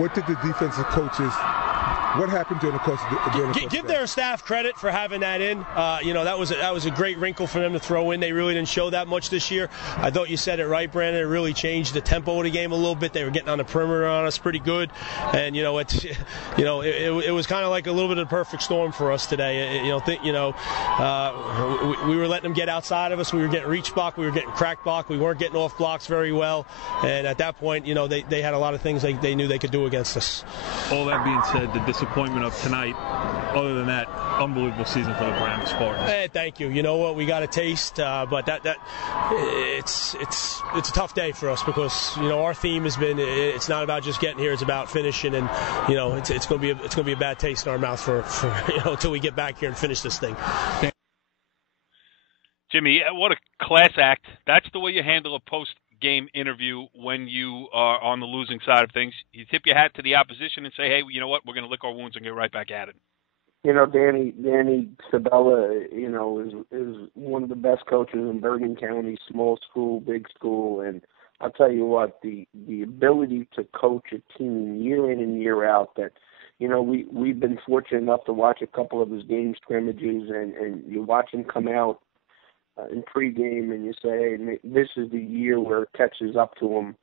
What did the defensive coaches? What happened during the course of the Give their staff credit for having that in. You know, that was a great wrinkle for them to throw in. They really didn't show that much this year. I thought you said it right, Brandon. It really changed the tempo of the game a little bit. They were getting on the perimeter on us pretty good, and you know, it was kind of like a little bit of a perfect storm for us today. We were letting them get outside of us. We were getting reach block. We were getting crack block. We weren't getting off blocks very well, and at that point, you know, they had a lot of things they knew they could do against us. All that being said, the disappointment of tonight, other than that, unbelievable season for the Paramus Spartans. Hey, thank you. You know what, we got a taste, but it's a tough day for us, because, you know, our theme has been, it's not about just getting here, it's about finishing, and you know, it's going to be a bad taste in our mouth for you know, until we get back here and finish this thing. Jimmy, what a class act. That's the way you handle a post-game interview when you are on the losing side of things. You tip your hat to the opposition and say, hey, you know what, we're going to lick our wounds and get right back at it. You know, Danny Sabella, you know, is one of the best coaches in Bergen County, small school, big school, and I'll tell you what, the ability to coach a team year in and year out, that, you know, we've been fortunate enough to watch a couple of his game scrimmages, and you watch him come out in pregame, and you say, hey, this is the year where it catches up to him.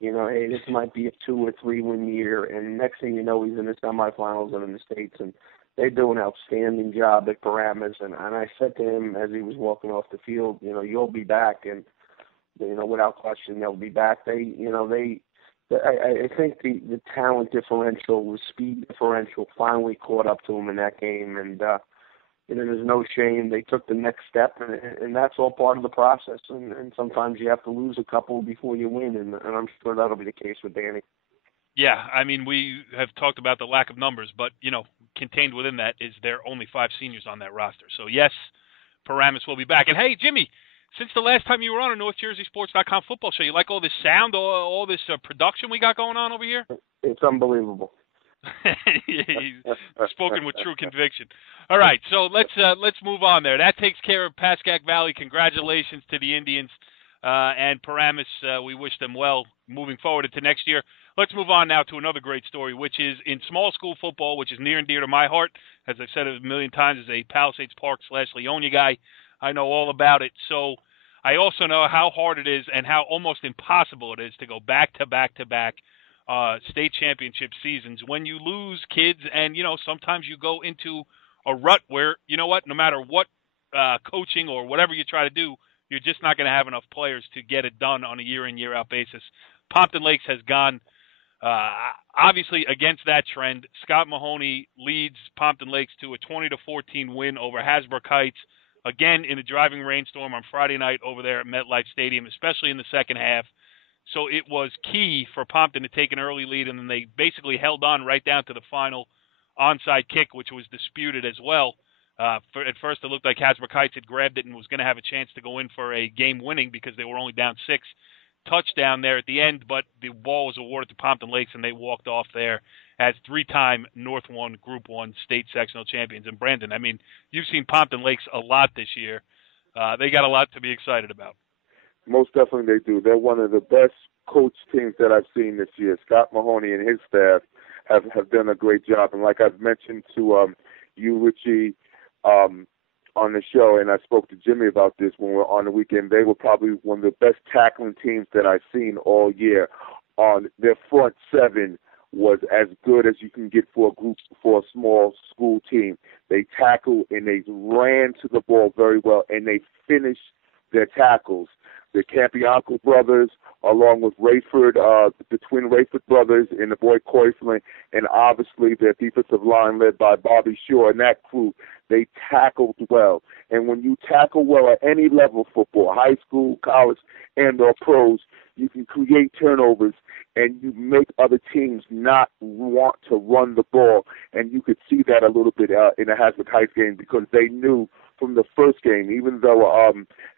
You know, hey, this might be a 2 or 3 win year, and next thing you know, he's in the semifinals and in the States, and they do an outstanding job at Paramus. And I said to him as he was walking off the field, you know, you'll be back, and you know, without question, they'll be back. They I think the talent differential, the speed differential finally caught up to them in that game, and there's no shame. They took the next step, and that's all part of the process. And sometimes you have to lose a couple before you win, and I'm sure that'll be the case with Danny. Yeah, I mean, we have talked about the lack of numbers, but, contained within that is there are only 5 seniors on that roster. So, yes, Paramus will be back. And, hey, Jimmy, since the last time you were on a NorthJerseySports.com football show, you like all this sound, all this production we got going on over here? It's unbelievable. He's spoken with true conviction. All right, so let's move on there. That takes care of Pascack Valley. Congratulations to the Indians and Paramus. We wish them well moving forward into next year. Let's move on now to another great story, which is in small school football, which is near and dear to my heart. As I've said it a million times, as a Palisades Park/Leonia guy, I know all about it. So I also know how hard it is and how almost impossible it is to go back-to-back state championship seasons when you lose kids and, sometimes you go into a rut where, no matter what coaching or whatever you try to do, you're just not going to have enough players to get it done on a year-in, year-out basis. Pompton Lakes has gone obviously against that trend. Scott Mahoney leads Pompton Lakes to a 20-14 win over Hasbrook Heights, again in a driving rainstorm on Friday night over there at MetLife Stadium, especially in the second half. So it was key for Pompton to take an early lead, and then they basically held on right down to the final onside kick, which was disputed as well. At first, it looked like Hasbrook Heights had grabbed it and was going to have a chance to go in for a game winning because they were only down 6 touchdown there at the end, but the ball was awarded to Pompton Lakes, and they walked off there as 3-time North 1 Group 1 state sectional champions. And Brandon, I mean, you've seen Pompton Lakes a lot this year. They got a lot to be excited about. Most definitely they do. They're one of the best coach teams that I've seen this year. Scott Mahoney and his staff have done a great job. And like I've mentioned to you, Richie, on the show, and I spoke to Jimmy about this when we were on the weekend, they were probably one of the best tackling teams that I've seen all year. On their front 7 was as good as you can get for a small school team. They tackled and they ran to the ball very well, and they finished their tackles. The Campianco brothers, along with Rayford, the twin Rayford brothers, and the boy Coiflin, and obviously their defensive line led by Bobby Shaw and that crew, they tackled well. And when you tackle well at any level of football, high school, college, and or pros, you can create turnovers and you make other teams not want to run the ball. And you could see that a little bit in the Hasbrook Heights game because they knew from the first game, even though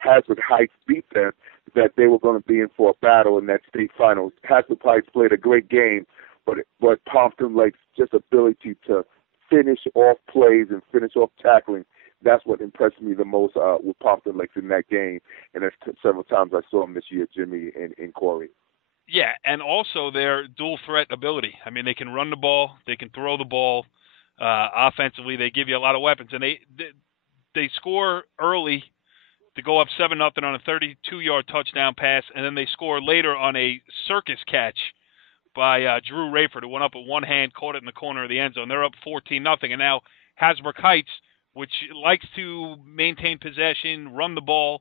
Hasbrook Heights beat them, that they were going to be in for a battle in that state finals. Hasbrook Heights played a great game, but Pompton Lakes' just ability to finish off plays and finish off tackling, that's what impressed me the most with Pompton Lakes in that game. And that's several times I saw them this year, Jimmy and Corey. Yeah, and also their dual threat ability. I mean, they can run the ball, they can throw the ball. Offensively, they give you a lot of weapons, and they score early to go up 7-0 on a 32-yard touchdown pass, and then they score later on a circus catch by Drew Rayford, who went up with one hand, caught it in the corner of the end zone. They're up 14-0, and now Hasbrook Heights, which likes to maintain possession, run the ball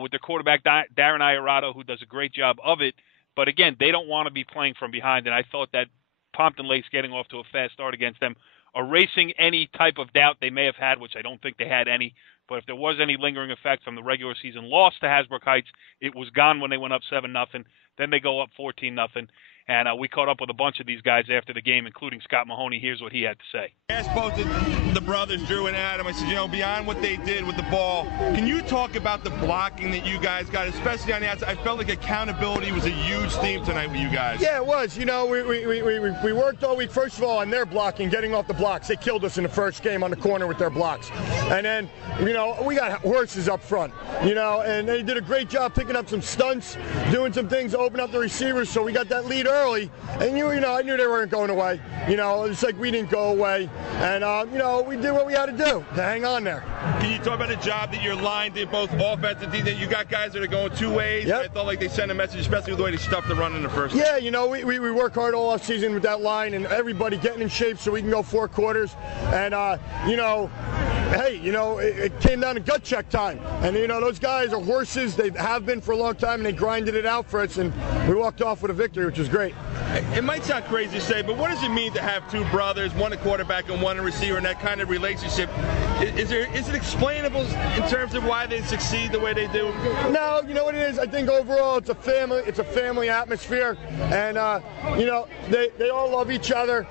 with their quarterback, Darren Iorado, who does a great job of it. But again, they don't want to be playing from behind, and I thought that Pompton Lakes getting off to a fast start against them, erasing any type of doubt they may have had, which I don't think they had any. But if there was any lingering effect from the regular season loss to Hasbrook Heights, it was gone when they went up 7-0. Then they go up 14-0. And we caught up with a bunch of these guys after the game, including Scott Mahoney. Here's what he had to say. I asked both the brothers, Drew and Adam, I said, beyond what they did with the ball, can you talk about the blocking that you guys got, especially on the outside? I felt like accountability was a huge theme tonight with you guys. Yeah, it was. We worked all week, first of all, on their blocking, getting off the blocks. They killed us in the first game on the corner with their blocks. And then, we got horses up front, and they did a great job picking up some stunts, doing some things to open up the receivers, so we got that lead early. And, I knew they weren't going away. It's like we didn't go away. And, we did what we had to do to hang on there. Can you talk about the job that your line did, both offense and defense? You got guys that are going two ways. Yep. I felt like they sent a message, especially with the way they stuffed the run in the first game. Yeah, we work hard all off season with that line and everybody getting in shape so we can go 4 quarters. And, it came down to gut check time. And, those guys are horses. They have been for a long time, and they grinded it out for us. And we walked off with a victory, which was great. it might sound crazy to say, but what does it mean to have two brothers, one a quarterback and one a receiver, and that kind of relationship? Is it explainable in terms of why they succeed the way they do? No, you know what it is? I think overall it's a family atmosphere, and you know, they all love each other.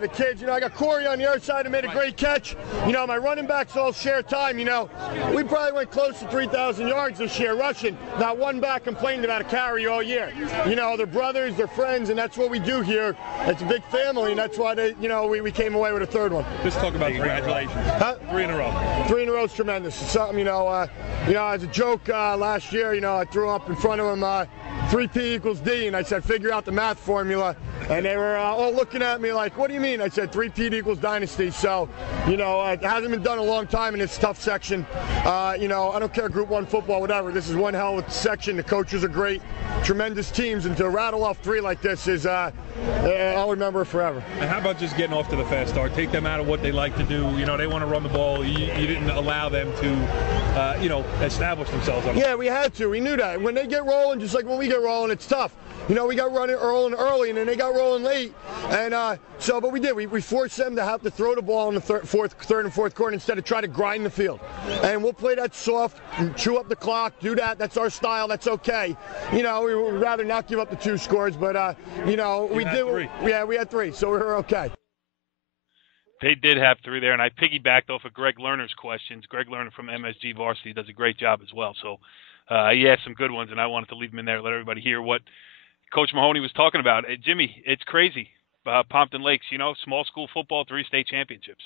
The kids, you know, I got Corey on the other side who made a great catch. You know, my running backs all share time. You know, we probably went close to 3,000 yards this year rushing. Not one back complained about a carry all year. You know, they're brothers, they're friends, and that's what we do here. It's a big family, and that's why we came away with a third one. Just talk about congratulations. Huh? 3 in a row. 3 in a row is tremendous. It's something, you know, as a joke last year, you know, I threw up in front of them 3P equals D, and I said, figure out the math formula. And they were all looking at me like, what do you mean? I said, 3P equals dynasty. So, you know, it hasn't been done a long time in this tough section. You know, I don't care, Group 1 football, whatever. This is one hell of a section. The coaches are great, tremendous teams, and to rattle off 3 like this is, I'll remember it forever. And how about just getting off to the fast start? Take them out of what they like to do. You know, they want to run the ball. You didn't allow them to, you know, establish themselves. Yeah, we had to. We knew that. When they get rolling, just like when we get rolling, it's tough. You know, we got running early, and then they got rolling late. And but we did. We forced them to have to throw the ball in the third and fourth quarter instead of try to grind the field. And we'll play that soft, chew up the clock, do that. That's our style. That's okay. You know, we would rather not give up the 2 scores, but, you know, we did. 3. Yeah, we had 3, so we were okay. They did have 3 there, and I piggybacked off of Greg Lerner's questions. Greg Lerner from MSG Varsity does a great job as well. So he asked some good ones, and I wanted to leave them in there, let everybody hear what Coach Mahoney was talking about. Jimmy, it's crazy. Pompton Lakes, you know, small school football, 3 state championships.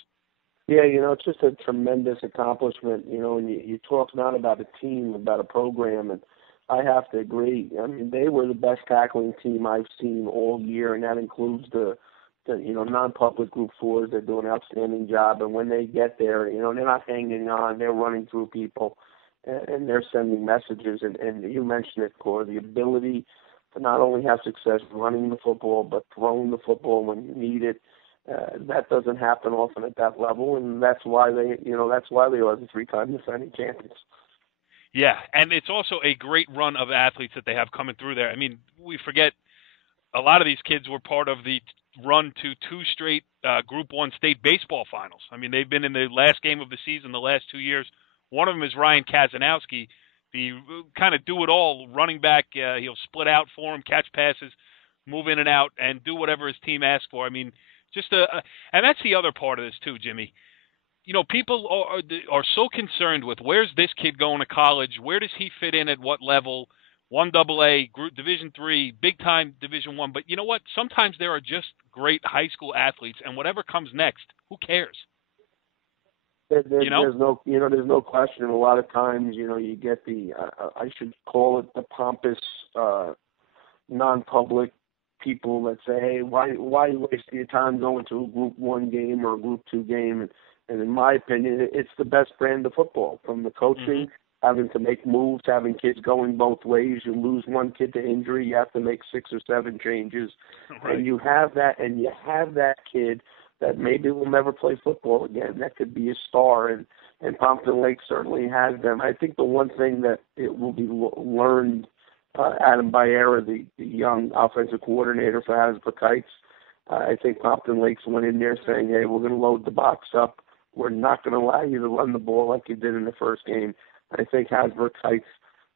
Yeah, you know, it's just a tremendous accomplishment, you know, and you talk not about a team, about a program, and I have to agree. I mean, they were the best tackling team I've seen all year, and that includes the you know, non-public Group 4s. They're doing an outstanding job, and when they get there, you know, they're not hanging on. They're running through people, and they're sending messages. And you mentioned it, Cor, the ability to not only have success running the football, but throwing the football when you need it. That doesn't happen often at that level, and that's why they are the 3-time defending champions. Yeah, and it's also a great run of athletes that they have coming through there. I mean, we forget a lot of these kids were part of the run to 2 straight Group 1 state baseball finals. I mean, they've been in the last game of the season the last 2 years. One of them is Ryan Kazanowski, the kind of do-it-all running back. He'll split out for him, catch passes, move in and out, and do whatever his team asks for. I mean, and that's the other part of this too, Jimmy. You know, people are so concerned with where's this kid going to college? Where does he fit in at what level? 1AA, Group Division III, big-time Division I. But you know what? Sometimes there are just great high school athletes, and whatever comes next, who cares? There's no question. A lot of times, you know, you get I should call it the pompous, non-public people that say, hey, why waste your time going to a Group 1 game or a Group 2 game? And in my opinion, it's the best brand of football, from the coaching, having to make moves, having kids going both ways. You lose one kid to injury, you have to make 6 or 7 changes. Right. And you have that kid that maybe will never play football again. That could be a star, and Pompton Lake certainly has them. I think the one thing that it will be learned, Adam Baera, the young offensive coordinator for Hasbrook Heights, I think Pompton Lakes went in there saying, hey, we're going to load the box up. We're not going to allow you to run the ball like you did in the first game. I think Hasbrook Heights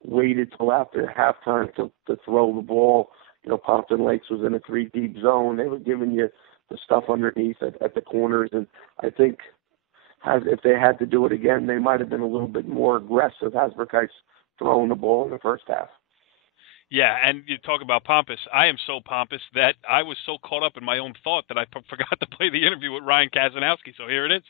waited till after halftime to throw the ball. You know, Pompton Lakes was in a 3-deep zone. They were giving you the stuff underneath at the corners, and I think if they had to do it again, they might have been a little bit more aggressive, Hasbrook Heights, throwing the ball in the first half. Yeah, and you talk about pompous. I am so pompous that I was so caught up in my own thought that I forgot to play the interview with Ryan Kazanowski, so here it is.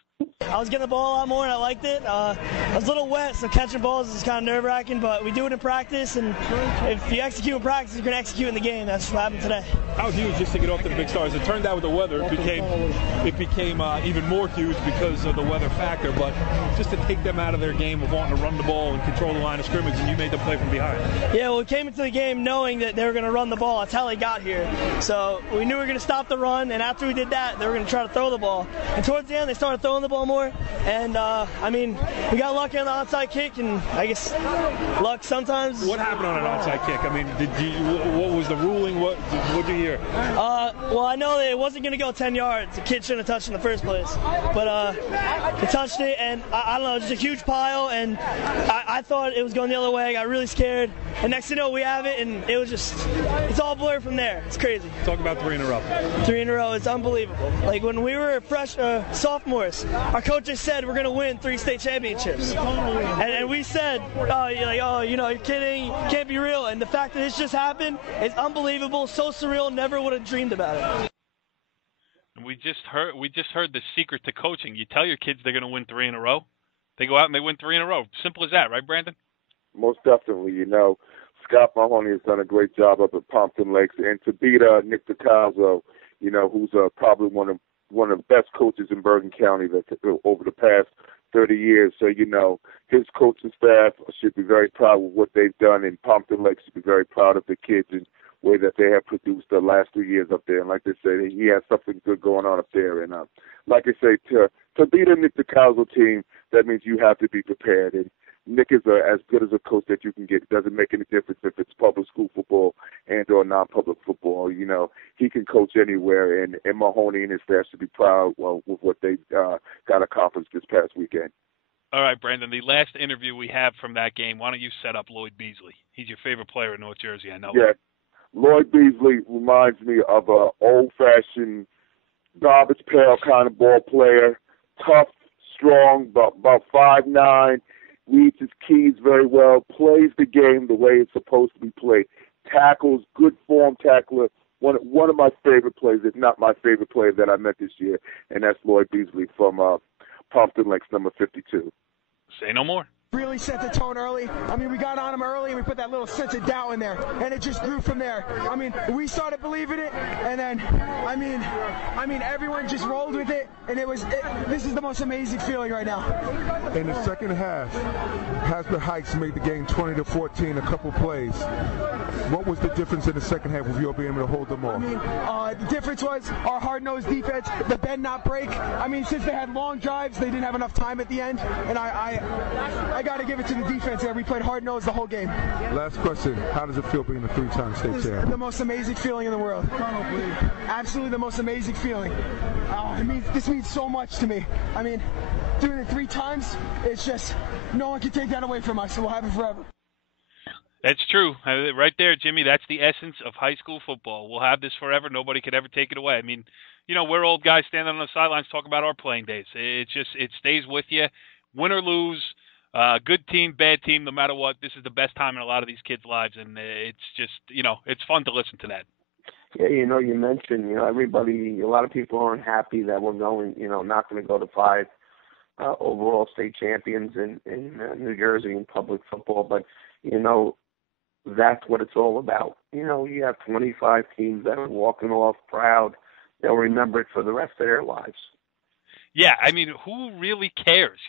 I was getting the ball a lot more, and I liked it. I was a little wet, so catching balls is kind of nerve-wracking, but we do it in practice, and if you execute in practice, you can execute in the game. That's what happened today. How huge just to get off to the big stars? It turned out with the weather, it became even more huge because of the weather factor, but just to take them out of their game of wanting to run the ball and control the line of scrimmage, and you made them play from behind. Yeah, well, we came into the game game knowing that they were going to run the ball. That's how they got here. So we knew we were going to stop the run, and after we did that, they were going to try to throw the ball. And towards the end, they started throwing the ball more. And, we got lucky on the onside kick, and I guess luck sometimes. What happened on an onside kick? I mean, what was the ruling? What did you hear? Well, I know that it wasn't going to go 10 yards. The kid shouldn't have touched it in the first place. But they touched it, and I don't know, just a huge pile, and I thought it was going the other way. I got really scared. And next thing you know, we have it, and it was it's all blurred from there. It's crazy. Talk about 3 in a row. 3 in a row, it's unbelievable. Like, when we were sophomores, our coaches said we're going to win 3 state championships. And we said, you're kidding, can't be real. And the fact that this just happened is unbelievable, so surreal, never would have dreamed about it. We just heard the secret to coaching. You tell your kids they're going to win 3 in a row. They go out and they win 3 in a row. Simple as that, right, Brandon? Most definitely. Scott Mahoney has done a great job up at Pompton Lakes, and to beat Nick DiCalzo, who's probably one of the best coaches in Bergen County over the past 30 years. So, his coaching staff should be very proud of what they've done, and Pompton Lakes should be very proud of the kids and way that they have produced the last 3 years up there. And like they say, he has something good going on up there. And like I say, to beat a Nick DiCalzo team, that means you have to be prepared. And Nick is as good as a coach that you can get. It doesn't make any difference if it's public school football and or non-public football. He can coach anywhere, and Mahoney and his staff should be proud with what they got accomplished this past weekend. All right, Brandon, the last interview we have from that game, why don't you set up Lloyd Beasley? He's your favorite player in North Jersey, I know. Yeah, Lloyd Beasley reminds me of an old-fashioned garbage pail kind of ball player, tough, strong, about 5'9", reads his keys very well, plays the game the way it's supposed to be played, tackles, good form tackler, one of my favorite players, if not my favorite player that I met this year, and that's Lloyd Beasley from Pompton Lakes, number 52. Say no more. Really set the tone early. We got on him early, and we put that little sense of doubt in there, and it just grew from there. We started believing it, and then, everyone just rolled with it, and this is the most amazing feeling right now. In the second half, Hasbro Heights made the game 20-14, a couple plays. What was the difference in the second half with you being able to hold them off? The difference was our hard-nosed defense, the bend not break. Since they had long drives, they didn't have enough time at the end, and I got to give it to the defense there. We played hard-nosed the whole game. Last question. How does it feel being a 3-time state champion? The most amazing feeling in the world. Absolutely the most amazing feeling. This means so much to me. Doing it 3 times, it's just, no one can take that away from us, so we'll have it forever. That's true. Right there, Jimmy, that's the essence of high school football. We'll have this forever. Nobody could ever take it away. We're old guys standing on the sidelines talking about our playing days. It stays with you. Win or lose, good team, bad team, no matter what, this is the best time in a lot of these kids' lives, and it's just, it's fun to listen to that. Yeah, you mentioned, everybody, a lot of people aren't happy that we're going, not going to go to 5 overall state champions in New Jersey in public football, but, that's what it's all about. You have 25 teams that are walking off proud. They'll remember it for the rest of their lives. Yeah, who really cares,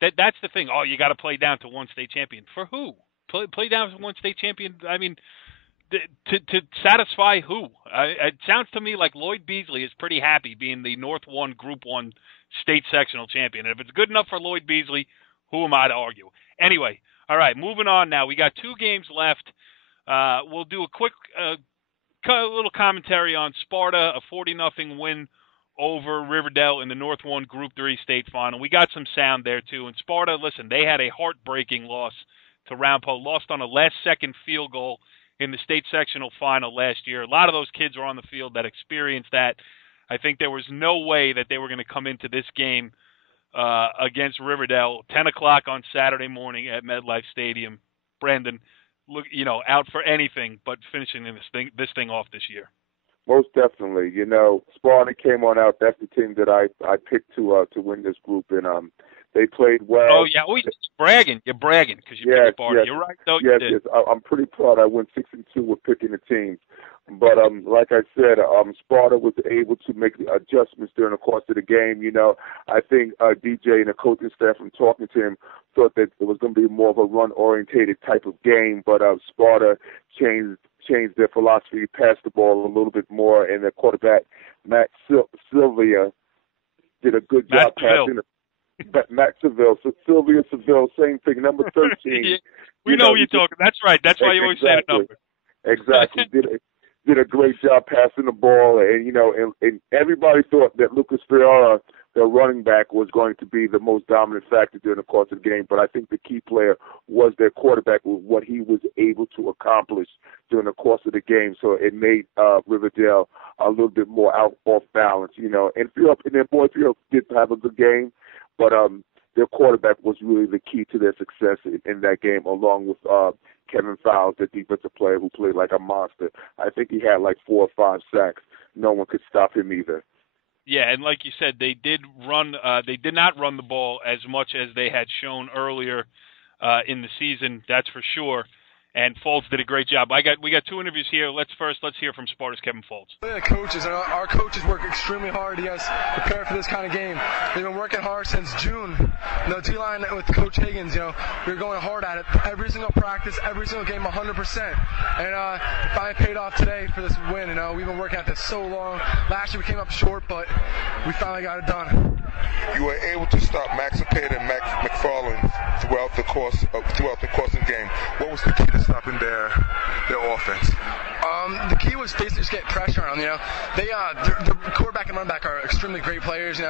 that's the thing. Oh, you got to play down to 1 state champion. For who? Play down to 1 state champion, to satisfy who? It sounds to me like Lloyd Beasley is pretty happy being the North 1 Group 1 state sectional champion. And if it's good enough for Lloyd Beasley, who am I to argue? Anyway, all right, moving on now. We got 2 games left. We'll do a quick little commentary on Sparta, a 40-0 win over Riverdale in the North 1 Group 3 state final. We got some sound there, too. And Sparta, listen, they had a heartbreaking loss to Roundpo, lost on a last-second field goal in the state sectional final last year. A lot of those kids were on the field that experienced that. I think there was no way that they were going to come into this game against Riverdale, 10 o'clock on Saturday morning at MetLife Stadium. Brandon, look, out for anything but finishing this thing off this year. Most definitely. Sparta came on out. That's the team that I picked to win this group, and They played well. Oh yeah, you're bragging because you picked Sparta. Yes. You're right, though. Yes, you did. yes. I'm pretty proud. I went 6-2 with picking the teams. But like I said, Sparta was able to make the adjustments during the course of the game. You know, I think DJ and the coaching staff, from talking to him, thought that it was going to be more of a run-orientated type of game. But Sparta changed their philosophy, passed the ball a little bit more, and their quarterback Matt Sylvia did a good job passing. Matt Seville, Sylvia Seville, same thing. Number 13. We know what you're talking. That's right. That's why you always say the number. Exactly. Did a great job passing the ball, and and everybody thought that Lucas Fiora, their running back, was going to be the most dominant factor during the course of the game. But I think the key player was their quarterback, with what he was able to accomplish during the course of the game. So it made Riverdale a little bit more off balance, And their boy Fiora did have a good game, but their quarterback was really the key to their success in that game, along with Kevin Fowles, the defensive player who played like a monster. I think he had like 4 or 5 sacks. No one could stop him either. Yeah, and like you said, they did run. They did not run the ball as much as they had shown earlier in the season. That's for sure. And Foltz did a great job. We got 2 interviews here. Let's hear from Sparta's Kevin Foltz. The coaches, and our coaches work extremely hard. You guys prepare for this kind of game. They've been working hard since June. The D-line with Coach Higgins, we were going hard at it. Every single practice, every single game, 100%. And it finally paid off today for this win. We've been working at this so long. Last year we came up short, but we finally got it done. You were able to stop Max Apeta and Max McFarland throughout the course of the game. What was the key to stopping their offense? The key was basically just get pressure on them. The quarterback and run back are extremely great players.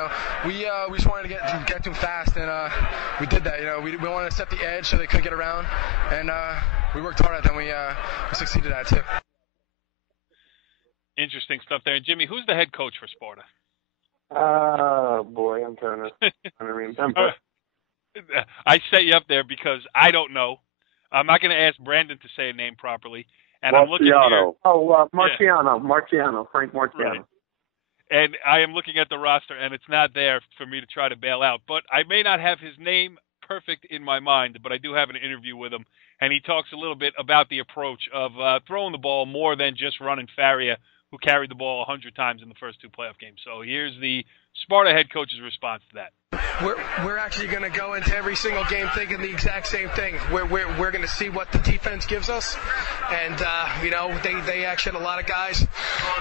We just wanted to get to them fast, and we did that. We wanted to set the edge so they couldn't get around, and we worked hard at that. And we succeeded at it too. Interesting stuff there. And Jimmy, who's the head coach for Sparta? Oh boy, I'm trying to remember. I set you up there because I don't know. I'm not going to ask Brandon to say a name properly. And Marciano. I'm looking here. Marciano, Frank Marciano. Right. And I am looking at the roster, and it's not there for me to try to bail out. But I may not have his name perfect in my mind, but I do have an interview with him, and he talks a little bit about the approach of throwing the ball more than just running Faria, who carried the ball 100 times in the first 2 playoff games. So here's the Sparta head coach's response to that. We're actually going to go into every single game thinking the exact same thing. We're going to see what the defense gives us, and they actually had a lot of guys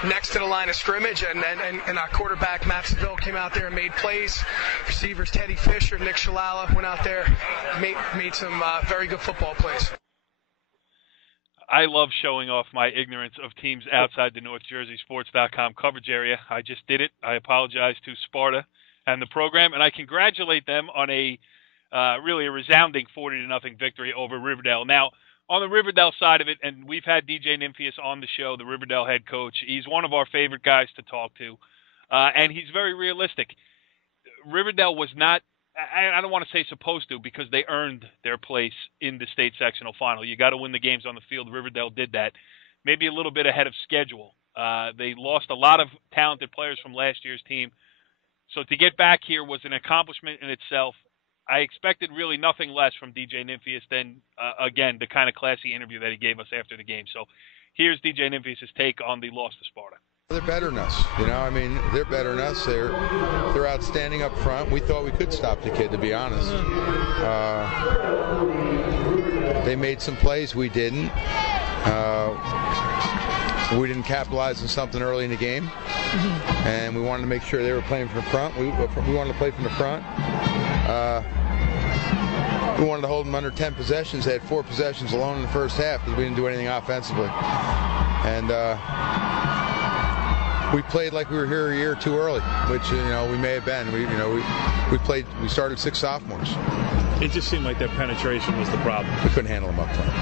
next to the line of scrimmage, and our quarterback Matt Seville came out there and made plays. Receivers Teddy Fisher, Nick Shalala went out there, made some very good football plays. I love showing off my ignorance of teams outside the NorthJerseySports.com coverage area. I just did it. I apologize to Sparta and the program, and I congratulate them on a really a resounding 40-0 victory over Riverdale. Now, on the Riverdale side of it, and we've had DJ Nymphius on the show, the Riverdale head coach. He's one of our favorite guys to talk to, and he's very realistic. Riverdale was not, I don't want to say supposed to, because they earned their place in the state sectional final. You got to win the games on the field. Riverdale did that. Maybe a little bit ahead of schedule. They lost a lot of talented players from last year's team. So to get back here was an accomplishment in itself. I expected really nothing less from DJ Nymphius than, again, the kind of classy interview that he gave us after the game. So here's DJ Nymphius' take on the loss to Sparta. They're better than us, they're better than us. They're outstanding up front. We thought we could stop the kid, to be honest. They made some plays, we didn't. We didn't capitalize on something early in the game, and we wanted to make sure they were playing from the front. We wanted to play from the front. We wanted to hold them under 10 possessions. They had 4 possessions alone in the first half because we didn't do anything offensively. And we played like we were here a year or two early, which we may have been. We started 6 sophomores. It just seemed like their penetration was the problem. We couldn't handle them up front.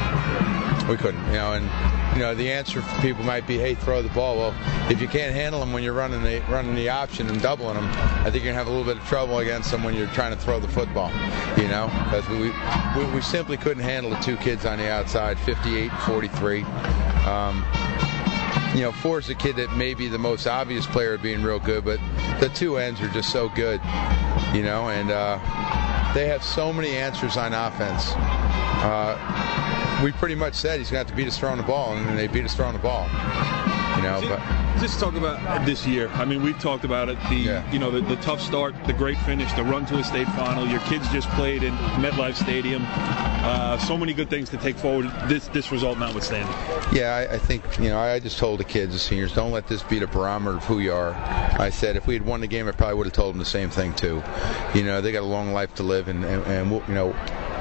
We couldn't, the answer for people might be, hey, throw the ball. Well, if you can't handle them when you're running the option and doubling them, I think you're gonna have a little bit of trouble against them when you're trying to throw the football. Because we simply couldn't handle the 2 kids on the outside, 58 and 43. Ford's a kid that may be the most obvious player being real good, but the 2 ends are just so good, and they have so many answers on offense. We pretty much said he's got to beat us throwing the ball, and they beat us throwing the ball. But just talk about this year. I mean, we've talked about it. The tough start, the great finish, the run to a state final. Your kids just played in MetLife Stadium. So many good things to take forward. This result notwithstanding. Yeah, I think I just told the kids, the seniors, don't let this be the barometer of who you are. I said if we had won the game, I probably would have told them the same thing too. They got a long life to live, and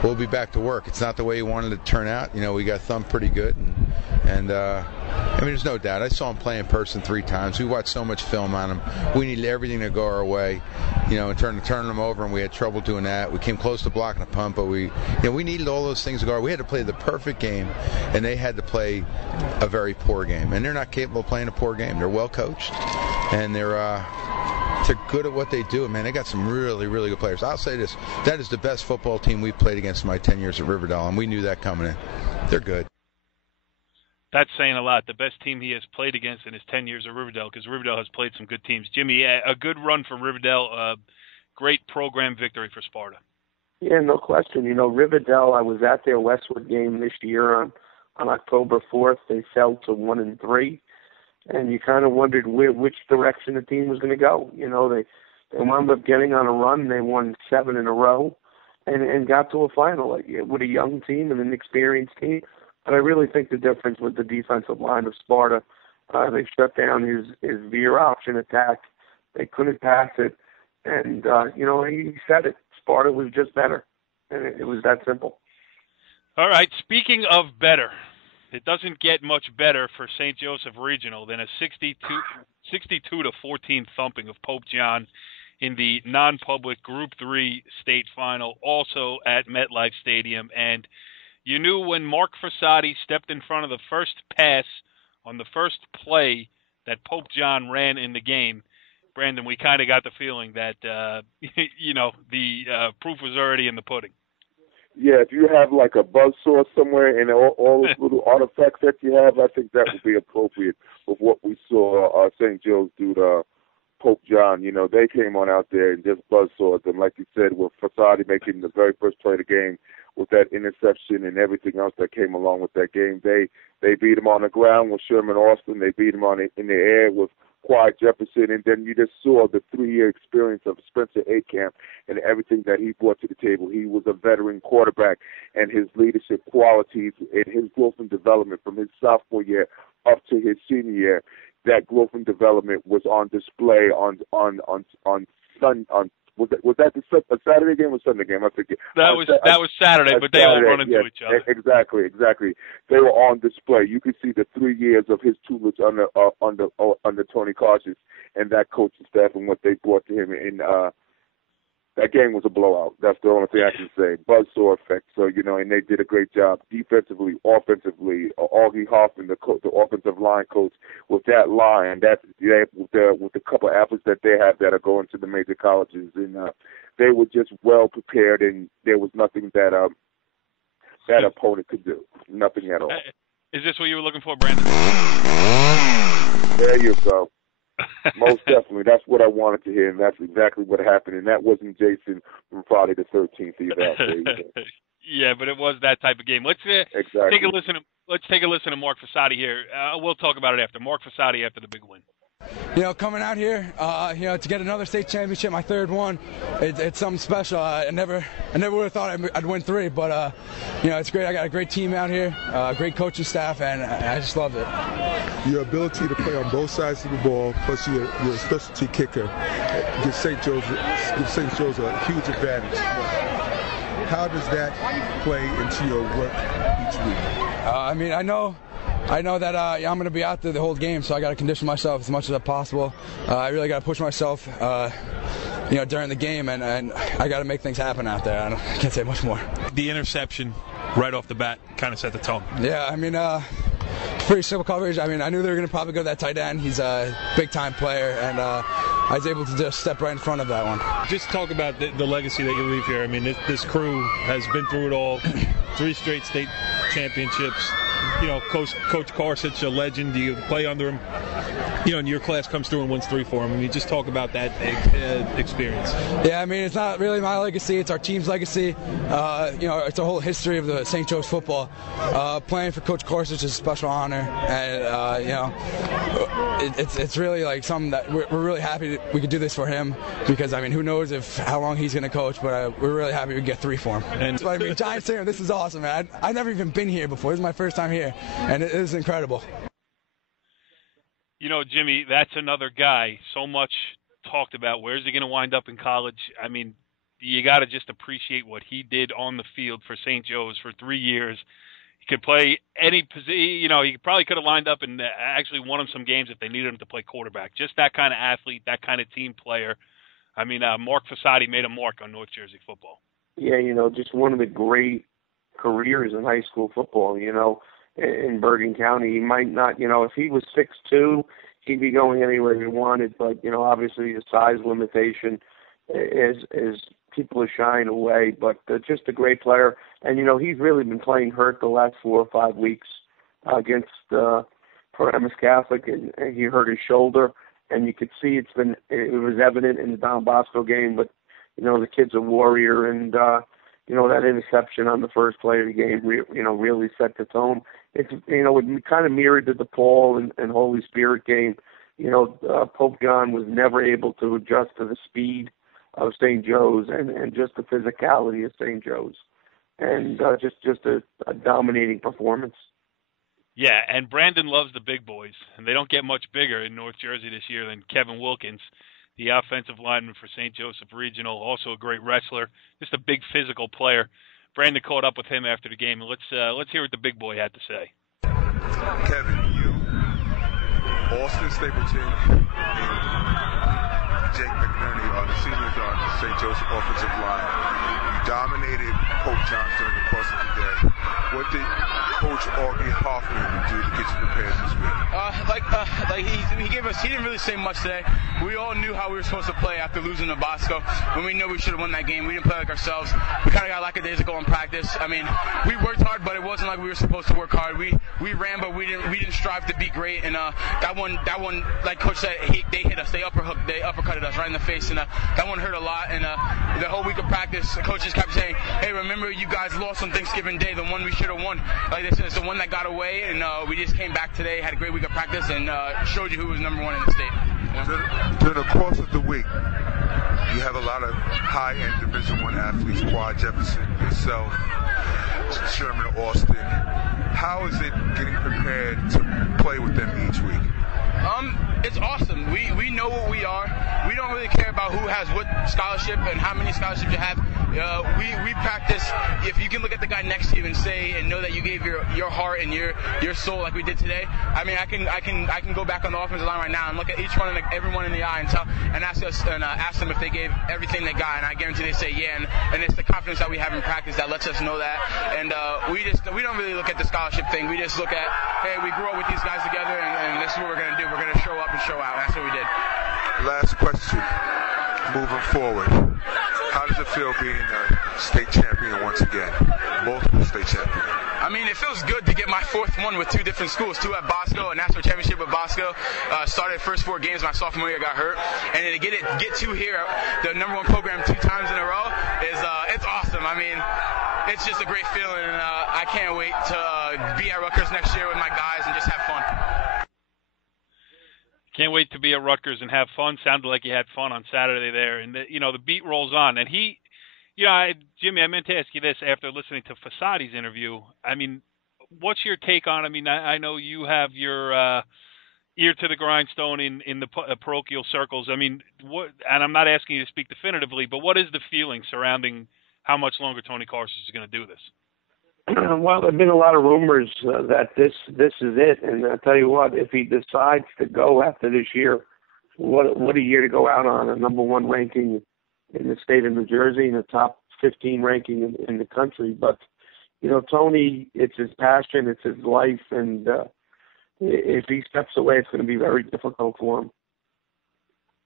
we'll be back to work. It's not the way you wanted it to turn out. We got thumped pretty good, and there's no doubt. I saw him play in person 3 times. We watched so much film on him. We needed everything to go our way, and turn them over, and we had trouble doing that. We came close to blocking a punt, but we needed all those things to go our way. We had to play the perfect game, and they had to play a very poor game. And they're not capable of playing a poor game. They're well coached, and they're good at what they do. Man, they got some really, really good players. I'll say this: that is the best football team we've played against in my 10 years at Riverdale, and we knew that coming in. They're good. That's saying a lot. The best team he has played against in his 10 years at Riverdale, because Riverdale has played some good teams. Jimmy, a good run for Riverdale. Great program victory for Sparta. Yeah, no question. Riverdale, I was at their Westwood game this year on October 4th. They fell to 1-3, and you kind of wondered which direction the team was going to go. They wound up getting on a run. They won 7 in a row and got to a final with a young team and an experienced team. But I really think the difference with the defensive line of Sparta, they shut down his veer option attack. They couldn't pass it. And, he said it. Sparta was just better. And it was that simple. All right. Speaking of better, it doesn't get much better for St. Joseph Regional than a 62-14 thumping of Pope John in the non-public Group 3 state final, also at MetLife Stadium. And you knew when Mark Frassati stepped in front of the first pass on the first play that Pope John ran in the game, Brandon, we kind of got the feeling that, the proof was already in the pudding. Yeah, if you have like a buzzsaw somewhere and all those little artifacts that you have, I think that would be appropriate with what we saw St. Joe's do to Pope John. They came on out there and just buzzsawed them, like you said, with Frassati making the very first play of the game with that interception and everything else that came along with that game. They beat him on the ground with Sherman Austin. They beat him in the air with Quiet Jefferson, and then you just saw the 3-year experience of Spencer Akamp and everything that he brought to the table. He was a veteran quarterback, and his leadership qualities and his growth and development from his sophomore year up to his senior year, that growth and development was on display on was that the Saturday game or Sunday game? I forget. That was Saturday, but they all run into each other. Exactly. They were on display. You could see the 3 years of his tutelage under Tony Cautious and that coaching staff and what they brought to him. And that game was a blowout. That's the only thing I can say. Buzzsaw effect. So and they did a great job defensively, offensively. Augie Hoffman, the offensive line coach, with that line, with the couple of athletes that they have that are going to the major colleges, and they were just well prepared, and there was nothing that opponent could do. Nothing at all. Is this what you were looking for, Brandon? There you go. Most definitely. That's what I wanted to hear, and that's exactly what happened. And that wasn't Jason from Friday the 13th either. Yeah, but it was that type of game. Let's take a listen. Let's take a listen to Mark Frassati here. We'll talk about it after. Mark Frassati after the big win. Coming out here, to get another state championship, my third one, it's something special. I never would have thought I'd win 3, but it's great. I got a great team out here, great coaching staff, and I just loved it. Your ability to play on both sides of the ball, plus your specialty kicker, gives St. Joe's a huge advantage. How does that play into your work each week? I know that I'm going to be out there the whole game, so I got to condition myself as much as possible. I really got to push myself, during the game, and I got to make things happen out there. I can't say much more. The interception right off the bat kind of set the tone. Yeah, pretty simple coverage. I knew they were going to probably go to that tight end. He's a big-time player, and I was able to just step right in front of that one. Just talk about the legacy that you leave here. This crew has been through it all. 3 straight state championships. Coach Karsich, a legend. You play under him, and your class comes through and wins 3 for him. I mean, just talk about that experience. Yeah, I mean, it's not really my legacy. It's our team's legacy. It's a whole history of the St. Joe's football. Playing for Coach Karsich is a special honor, and it's really like something that we're really happy that we could do this for him, because I mean, who knows how long he's going to coach, but we're really happy we get 3 for him. And I mean, Giants Stadium, this is awesome, man. I've never even been here before. This is my first time here, and it is incredible. Jimmy, that's another guy so much talked about. Where's he going to wind up in college? I mean, you got to just appreciate what he did on the field for St. Joe's for 3 years. He could play any position. He probably could have lined up and actually won him some games if they needed him to play quarterback. Just that kind of athlete, that kind of team player. I mean, Mark Fasati made a mark on North Jersey football. Yeah, just one of the great careers in high school football, in Bergen County. He might not, if he was 6'2", he'd be going anywhere he wanted, but, obviously the size limitation is people are shying away, but just a great player. And, he's really been playing hurt the last 4 or 5 weeks against Paramus Catholic, and he hurt his shoulder, and you could see it was evident in the Don Bosco game, but, the kid's a warrior, and, that interception on the first play of the game, really set the tone. It kind of mirrored the DePaul and Holy Spirit game. Pope John was never able to adjust to the speed of St. Joe's and just the physicality of St. Joe's, and just a dominating performance. Yeah, and Brandon loves the big boys, and they don't get much bigger in North Jersey this year than Kevin Wilkins, the offensive lineman for St. Joseph Regional, also a great wrestler, just a big physical player. Brandon caught up with him after the game, and let's hear what the big boy had to say. Kevin, you, Austin Stapleton, and Jake McNerney are the seniors on the St. Joseph offensive line. You dominated Pope Johns during the course of the day. What did Coach Augie Hoffman do to get you prepared this week? He didn't really say much today. We all knew how we were supposed to play after losing to Bosco. When we knew we should have won that game, we didn't play like ourselves. We kind of got lackadaisical in practice. I mean, we worked hard, but it wasn't like we were supposed to work hard. We ran, but we didn't strive to be great. And that one, like Coach said, they hit us. They uppercutted us right in the face, and that one hurt a lot. And the whole week of practice, the coaches kept saying, "Hey, remember you guys lost on Thanksgiving Day, the one we should have won." Like they said, it's the one that got away, and we just came back today, had a great week of practice, and showed you who was number 1 in the state. During the course of the week, you have a lot of high-end Division I athletes, Quad Jefferson, yourself, Sherman Austin. How is it getting prepared to play with them each week? It's awesome. We know what we are. We don't really care about who has what scholarship and how many scholarships you have. We practice. If you can look at the guy next to you and say and know that you gave your heart and your soul like we did today. I mean, I can go back on the offensive line right now and look at everyone in the eye and ask them if they gave everything they got, and I guarantee they say yeah. And it's the confidence that we have in practice that lets us know that. And we don't really look at the scholarship thing. We just look at, hey, we grew up with these guys together, and this is what we're gonna do. We're gonna show up and show out. That's what we did. Last question. Moving forward, how does it feel being a state champion once again? Multiple state champion. I mean, it feels good to get my 4th one with 2 different schools, 2 at Bosco, a national championship at Bosco. Started first 4 games my sophomore year, got hurt, and then to get 2 here, the number 1 program 2 times in a row is it's awesome. I mean, it's just a great feeling, and I can't wait to be at Rutgers next year with my guys and just have fun. Can't wait to be at Rutgers and have fun. Sounded like you had fun on Saturday there. And, the beat rolls on. And Jimmy, I meant to ask you this after listening to Fasati's interview. I mean, what's your take on, I know you have your ear to the grindstone in the parochial circles. I mean, and I'm not asking you to speak definitively, but what is the feeling surrounding how much longer Tony Karsich is going to do this? Well, there have been a lot of rumors that this is it, and I'll tell you what, if he decides to go after this year, what a year to go out on, a number 1 ranking in the state of New Jersey and a top 15 ranking in the country. But, Tony, it's his passion, it's his life, and if he steps away, it's going to be very difficult for him.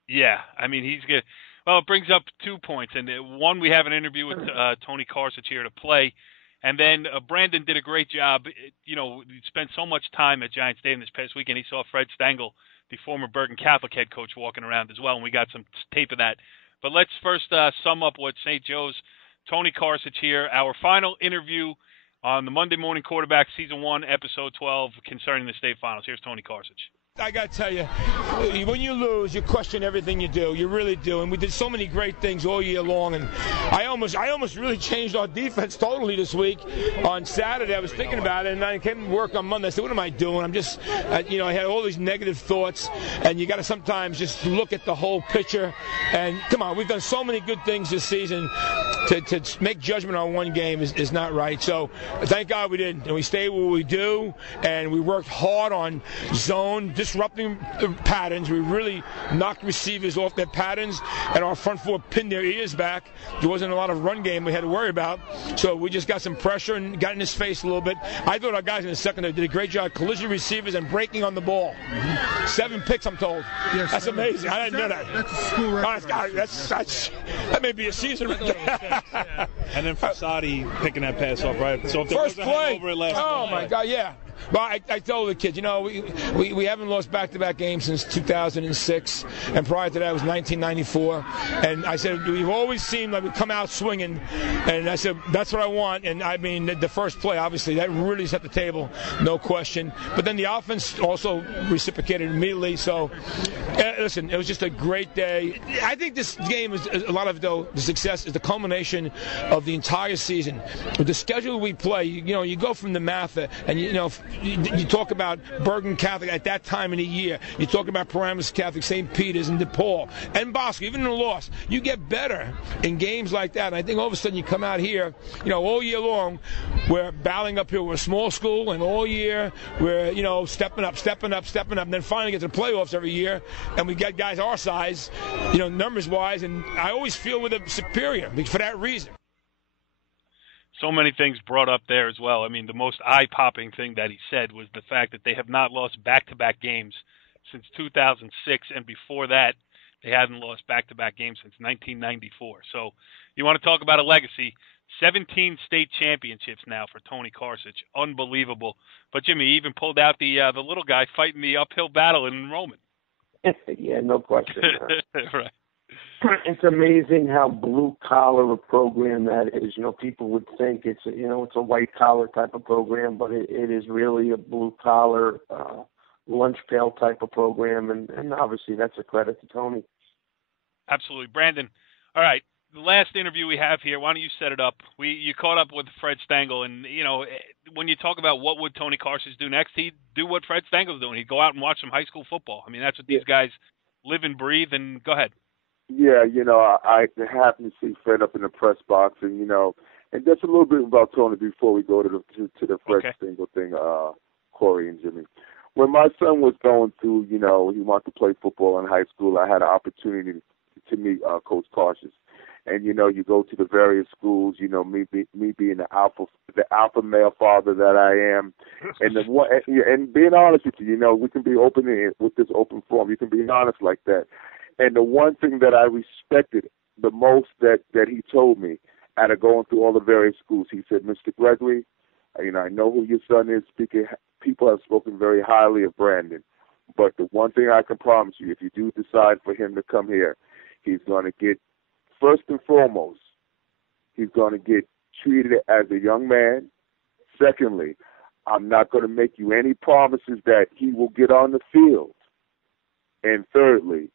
Yeah, I mean, he's good. Well, it brings up 2 points, and one, we have an interview with Tony Karsich here to play. And then Brandon did a great job. He spent so much time at Giant Stadium this past weekend. He saw Fred Stengel, the former Bergen Catholic head coach, walking around as well, and we got some tape of that. But let's first sum up what St. Joe's Tony Karsich here, our final interview on the Monday Morning Quarterback, Season 1, Episode 12, concerning the state finals. Here's Tony Karsich. I got to tell you, when you lose, you question everything you do. You really do. And we did so many great things all year long. And I almost really changed our defense totally this week. On Saturday, I was thinking about it, and I came to work on Monday. I said, what am I doing? I'm just, I had all these negative thoughts. And you got to sometimes just look at the whole picture. And come on, we've done so many good things this season. To make judgment on one game is not right. So thank God we didn't. And we stayed where we do. And we worked hard on zone, disrupting patterns. We really knocked receivers off their patterns, and our front four pinned their ears back. There wasn't a lot of run game we had to worry about, so we just got some pressure and got in his face a little bit. I thought our guys in the secondary did a great job collision receivers and breaking on the ball. 7 picks, I'm told. Yes, that's amazing. I didn't know that. That's a school record. That may be a season record. And then Fasadi picking that pass off, right? So if there first was a play. hangover last Oh night, my God, yeah. But I told the kids, we haven't lost back-to-back games since 2006, and prior to that was 1994. And I said, we've always seemed like we come out swinging, and I said, that's what I want. And I mean, the first play, obviously, that really set the table, no question. But then the offense also reciprocated immediately. So, listen, it was just a great day. I think this game is a lot of it, though. The success is the culmination of the entire season. With the schedule we play, you go from the math, and you talk about Bergen Catholic at that time in the year. You talk about Paramus Catholic, St. Peter's, and DePaul, and Bosco. Even in the loss, you get better in games like that. And I think all of a sudden you come out here, all year long, we're battling up here. We're a small school, and all year we're, stepping up. And then finally get to the playoffs every year, and we get guys our size, numbers-wise. And I always feel we're the superior for that reason. So many things brought up there as well. I mean, the most eye-popping thing that he said was the fact that they have not lost back-to-back games since 2006, and before that, they hadn't lost back-to-back games since 1994. So you want to talk about a legacy. 17 state championships now for Tony Karsich. Unbelievable. But, Jimmy, he even pulled out the little guy fighting the uphill battle in enrollment. Yeah, no question. Right. It's amazing how blue collar a program that is. People would think it's a white collar type of program, but it is really a blue collar lunch pail type of program, and obviously that's a credit to Tony. Absolutely, Brandon. All right, the last interview we have here. Why don't you set it up? You caught up with Fred Stengel, and when you talk about what would Tony Karsich do next, he'd do what Fred Stengel's doing. He'd go out and watch some high school football. I mean, that's what these guys live and breathe. And go ahead. Yeah, I happened to see Fred up in the press box, and and just a little bit about Tony before we go to the Fred Stengel thing, Corey and Jimmy. When my son was going through, he wanted to play football in high school, I had an opportunity to meet Coach Karsich. And you go to the various schools, me being the alpha male father that I am, and being honest with you, we can be open with this open forum. You can be honest like that. And the one thing that I respected the most that he told me out of going through all the various schools, he said, Mr. Gregory, I know who your son is. People have spoken very highly of Brandon. But the one thing I can promise you, if you do decide for him to come here, he's going to get, first and foremost, he's going to get treated as a young man. Secondly, I'm not going to make you any promises that he will get on the field. And thirdly,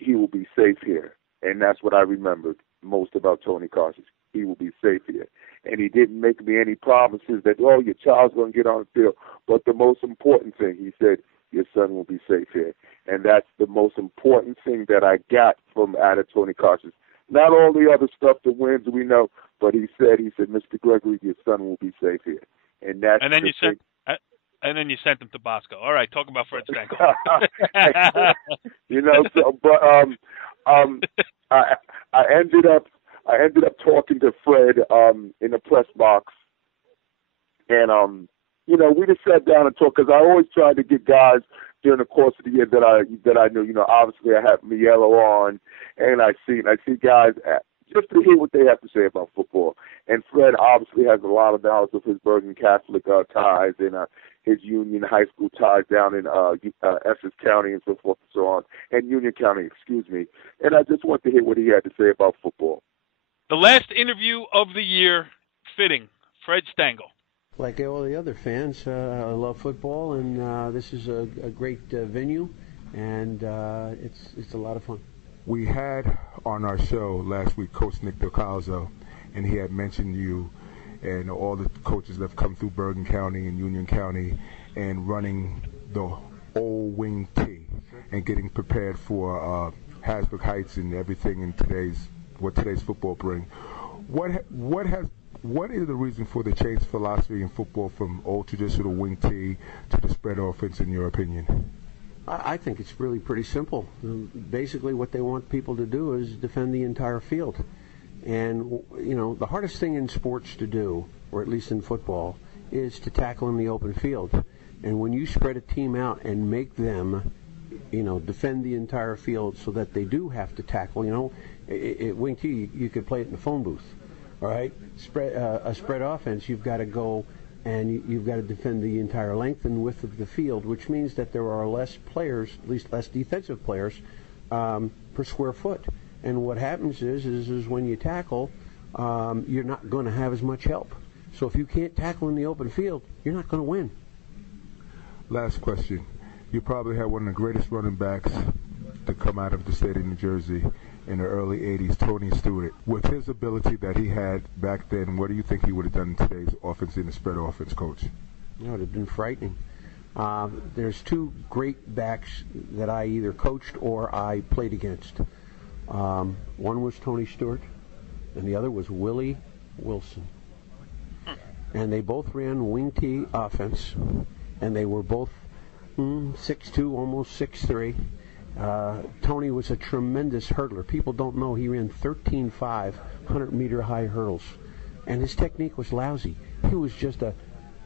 he will be safe here. And that's what I remembered most about Tony Karsich. He will be safe here. And he didn't make me any promises that, your child's going to get on the field. But the most important thing, he said, your son will be safe here. And that's the most important thing that I got from out of Tony Karsich. Not all the other stuff, the wins we know, but he said, Mr. Gregory, your son will be safe here. And that's and then you sent him to Bosco. All right, talk about Fred Stengel. I ended up talking to Fred in the press box, and we just sat down and talked, because I always tried to get guys during the course of the year that I knew. Obviously I had Mielo on, and I see guys just to hear what they have to say about football. And Fred obviously has a lot of knowledge of his Bergen Catholic ties and his Union High School ties down in Essex County and so forth and so on, and Union County, excuse me. And I just want to hear what he had to say about football. The last interview of the year, fitting, Fred Stengel. Like all the other fans, I love football, and this is a great venue, and it's a lot of fun. We had on our show last week Coach Nick DeCalzo, and he had mentioned you and all the coaches that have come through Bergen County and Union County and running the old wing T and getting prepared for Hasbrook Heights and everything in what today's football bring. What is the reason for the change philosophy in football from old traditional wing T to the spread offense, in your opinion? I think it's really pretty simple. Basically, what they want people to do is defend the entire field. And, the hardest thing in sports to do, or at least in football, is to tackle in the open field. And when you spread a team out and make them, defend the entire field so that they do have to tackle, wing T, you could play it in a phone booth. All right? A spread offense, you've got to go and you've got to defend the entire length and width of the field, which means that there are less players, at least less defensive players, per square foot. And what happens is when you tackle, you're not going to have as much help. So if you can't tackle in the open field, you're not going to win. Last question. You probably had one of the greatest running backs to come out of the state of New Jersey in the early 80s, Tony Stewart. With his ability that he had back then, what do you think he would have done in today's offense in the spread offense, Coach? It would have been frightening. There's two great backs that I either coached or I played against. One was Tony Stewart, and the other was Willie Wilson. And they both ran wing T offense, and they were both 6'2", almost 6'3". Tony was a tremendous hurdler. People don't know he ran 13.5 100-meter high hurdles, and his technique was lousy. He was just an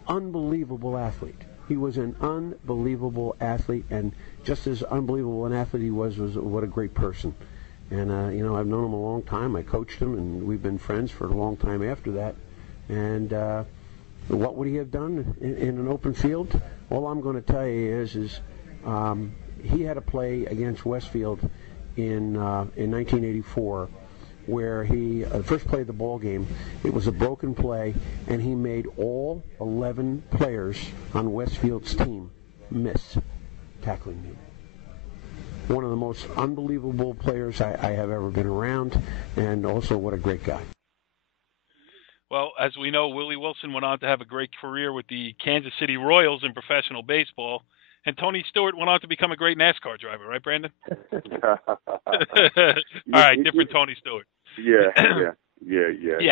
unbelievable athlete. He was an unbelievable athlete, and just as unbelievable an athlete he was what a great person. And, I've known him a long time. I coached him, and we've been friends for a long time after that. And what would he have done in an open field? All I'm going to tell you is he had a play against Westfield in 1984 where he, first play of the ball game, it was a broken play, and he made all 11 players on Westfield's team miss tackling him. One of the most unbelievable players I have ever been around, and also what a great guy. Well, as we know, Willie Wilson went on to have a great career with the Kansas City Royals in professional baseball, and Tony Stewart went on to become a great NASCAR driver, right, Brandon? All right, different Tony Stewart. Yeah.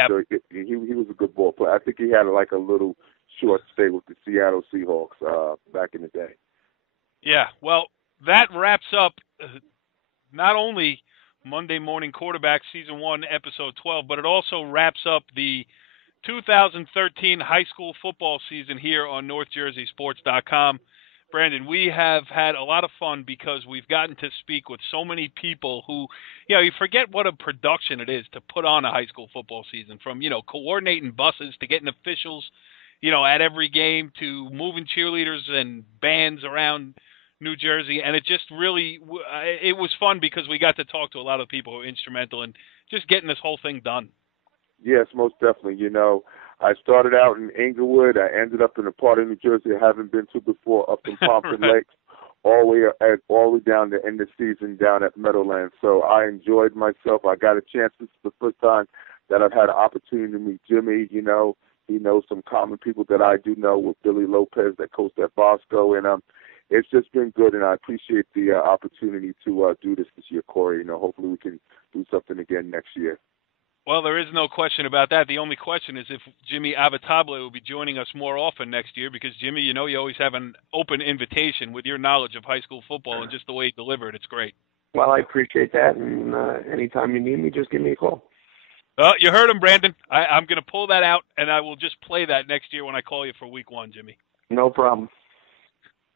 So he was a good ball player. I think he had like a little short stay with the Seattle Seahawks back in the day. Yeah, well, that wraps up not only Monday Morning Quarterback Season 1, Episode 12, but it also wraps up the 2013 high school football season here on NorthJerseySports.com. Brandon, we have had a lot of fun because we've gotten to speak with so many people who, you forget what a production it is to put on a high school football season, from, coordinating buses to getting officials, at every game, to moving cheerleaders and bands around New Jersey. And it just really, it was fun because we got to talk to a lot of people who were instrumental in just getting this whole thing done. Yes, most definitely. I started out in Englewood. I ended up in a part of New Jersey I haven't been to before, up in Pompton Lakes, all the way down to end of season down at Meadowlands. So I enjoyed myself. I got a chance. This is the first time that I've had an opportunity to meet Jimmy. He knows some common people that I do know, with Billy Lopez that coached at Bosco, and it's just been good, and I appreciate the opportunity to do this year, Corey. Hopefully we can do something again next year. Well, there is no question about that. The only question is if Jimmy Avitabile will be joining us more often next year, because, Jimmy, you always have an open invitation with your knowledge of high school football and just the way you deliver it. It's great. Well, I appreciate that, and anytime you need me, just give me a call. You heard him, Brandon. I'm going to pull that out, and I will just play that next year when I call you for week 1, Jimmy. No problem.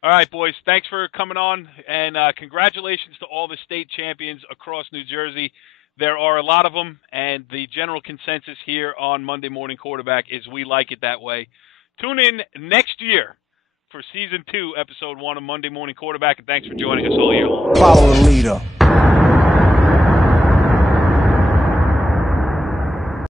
All right, boys. Thanks for coming on, and congratulations to all the state champions across New Jersey. There are a lot of them, and the general consensus here on Monday Morning Quarterback is we like it that way. Tune in next year for Season 2, Episode 1 of Monday Morning Quarterback, and thanks for joining us all year long. Follow the leader.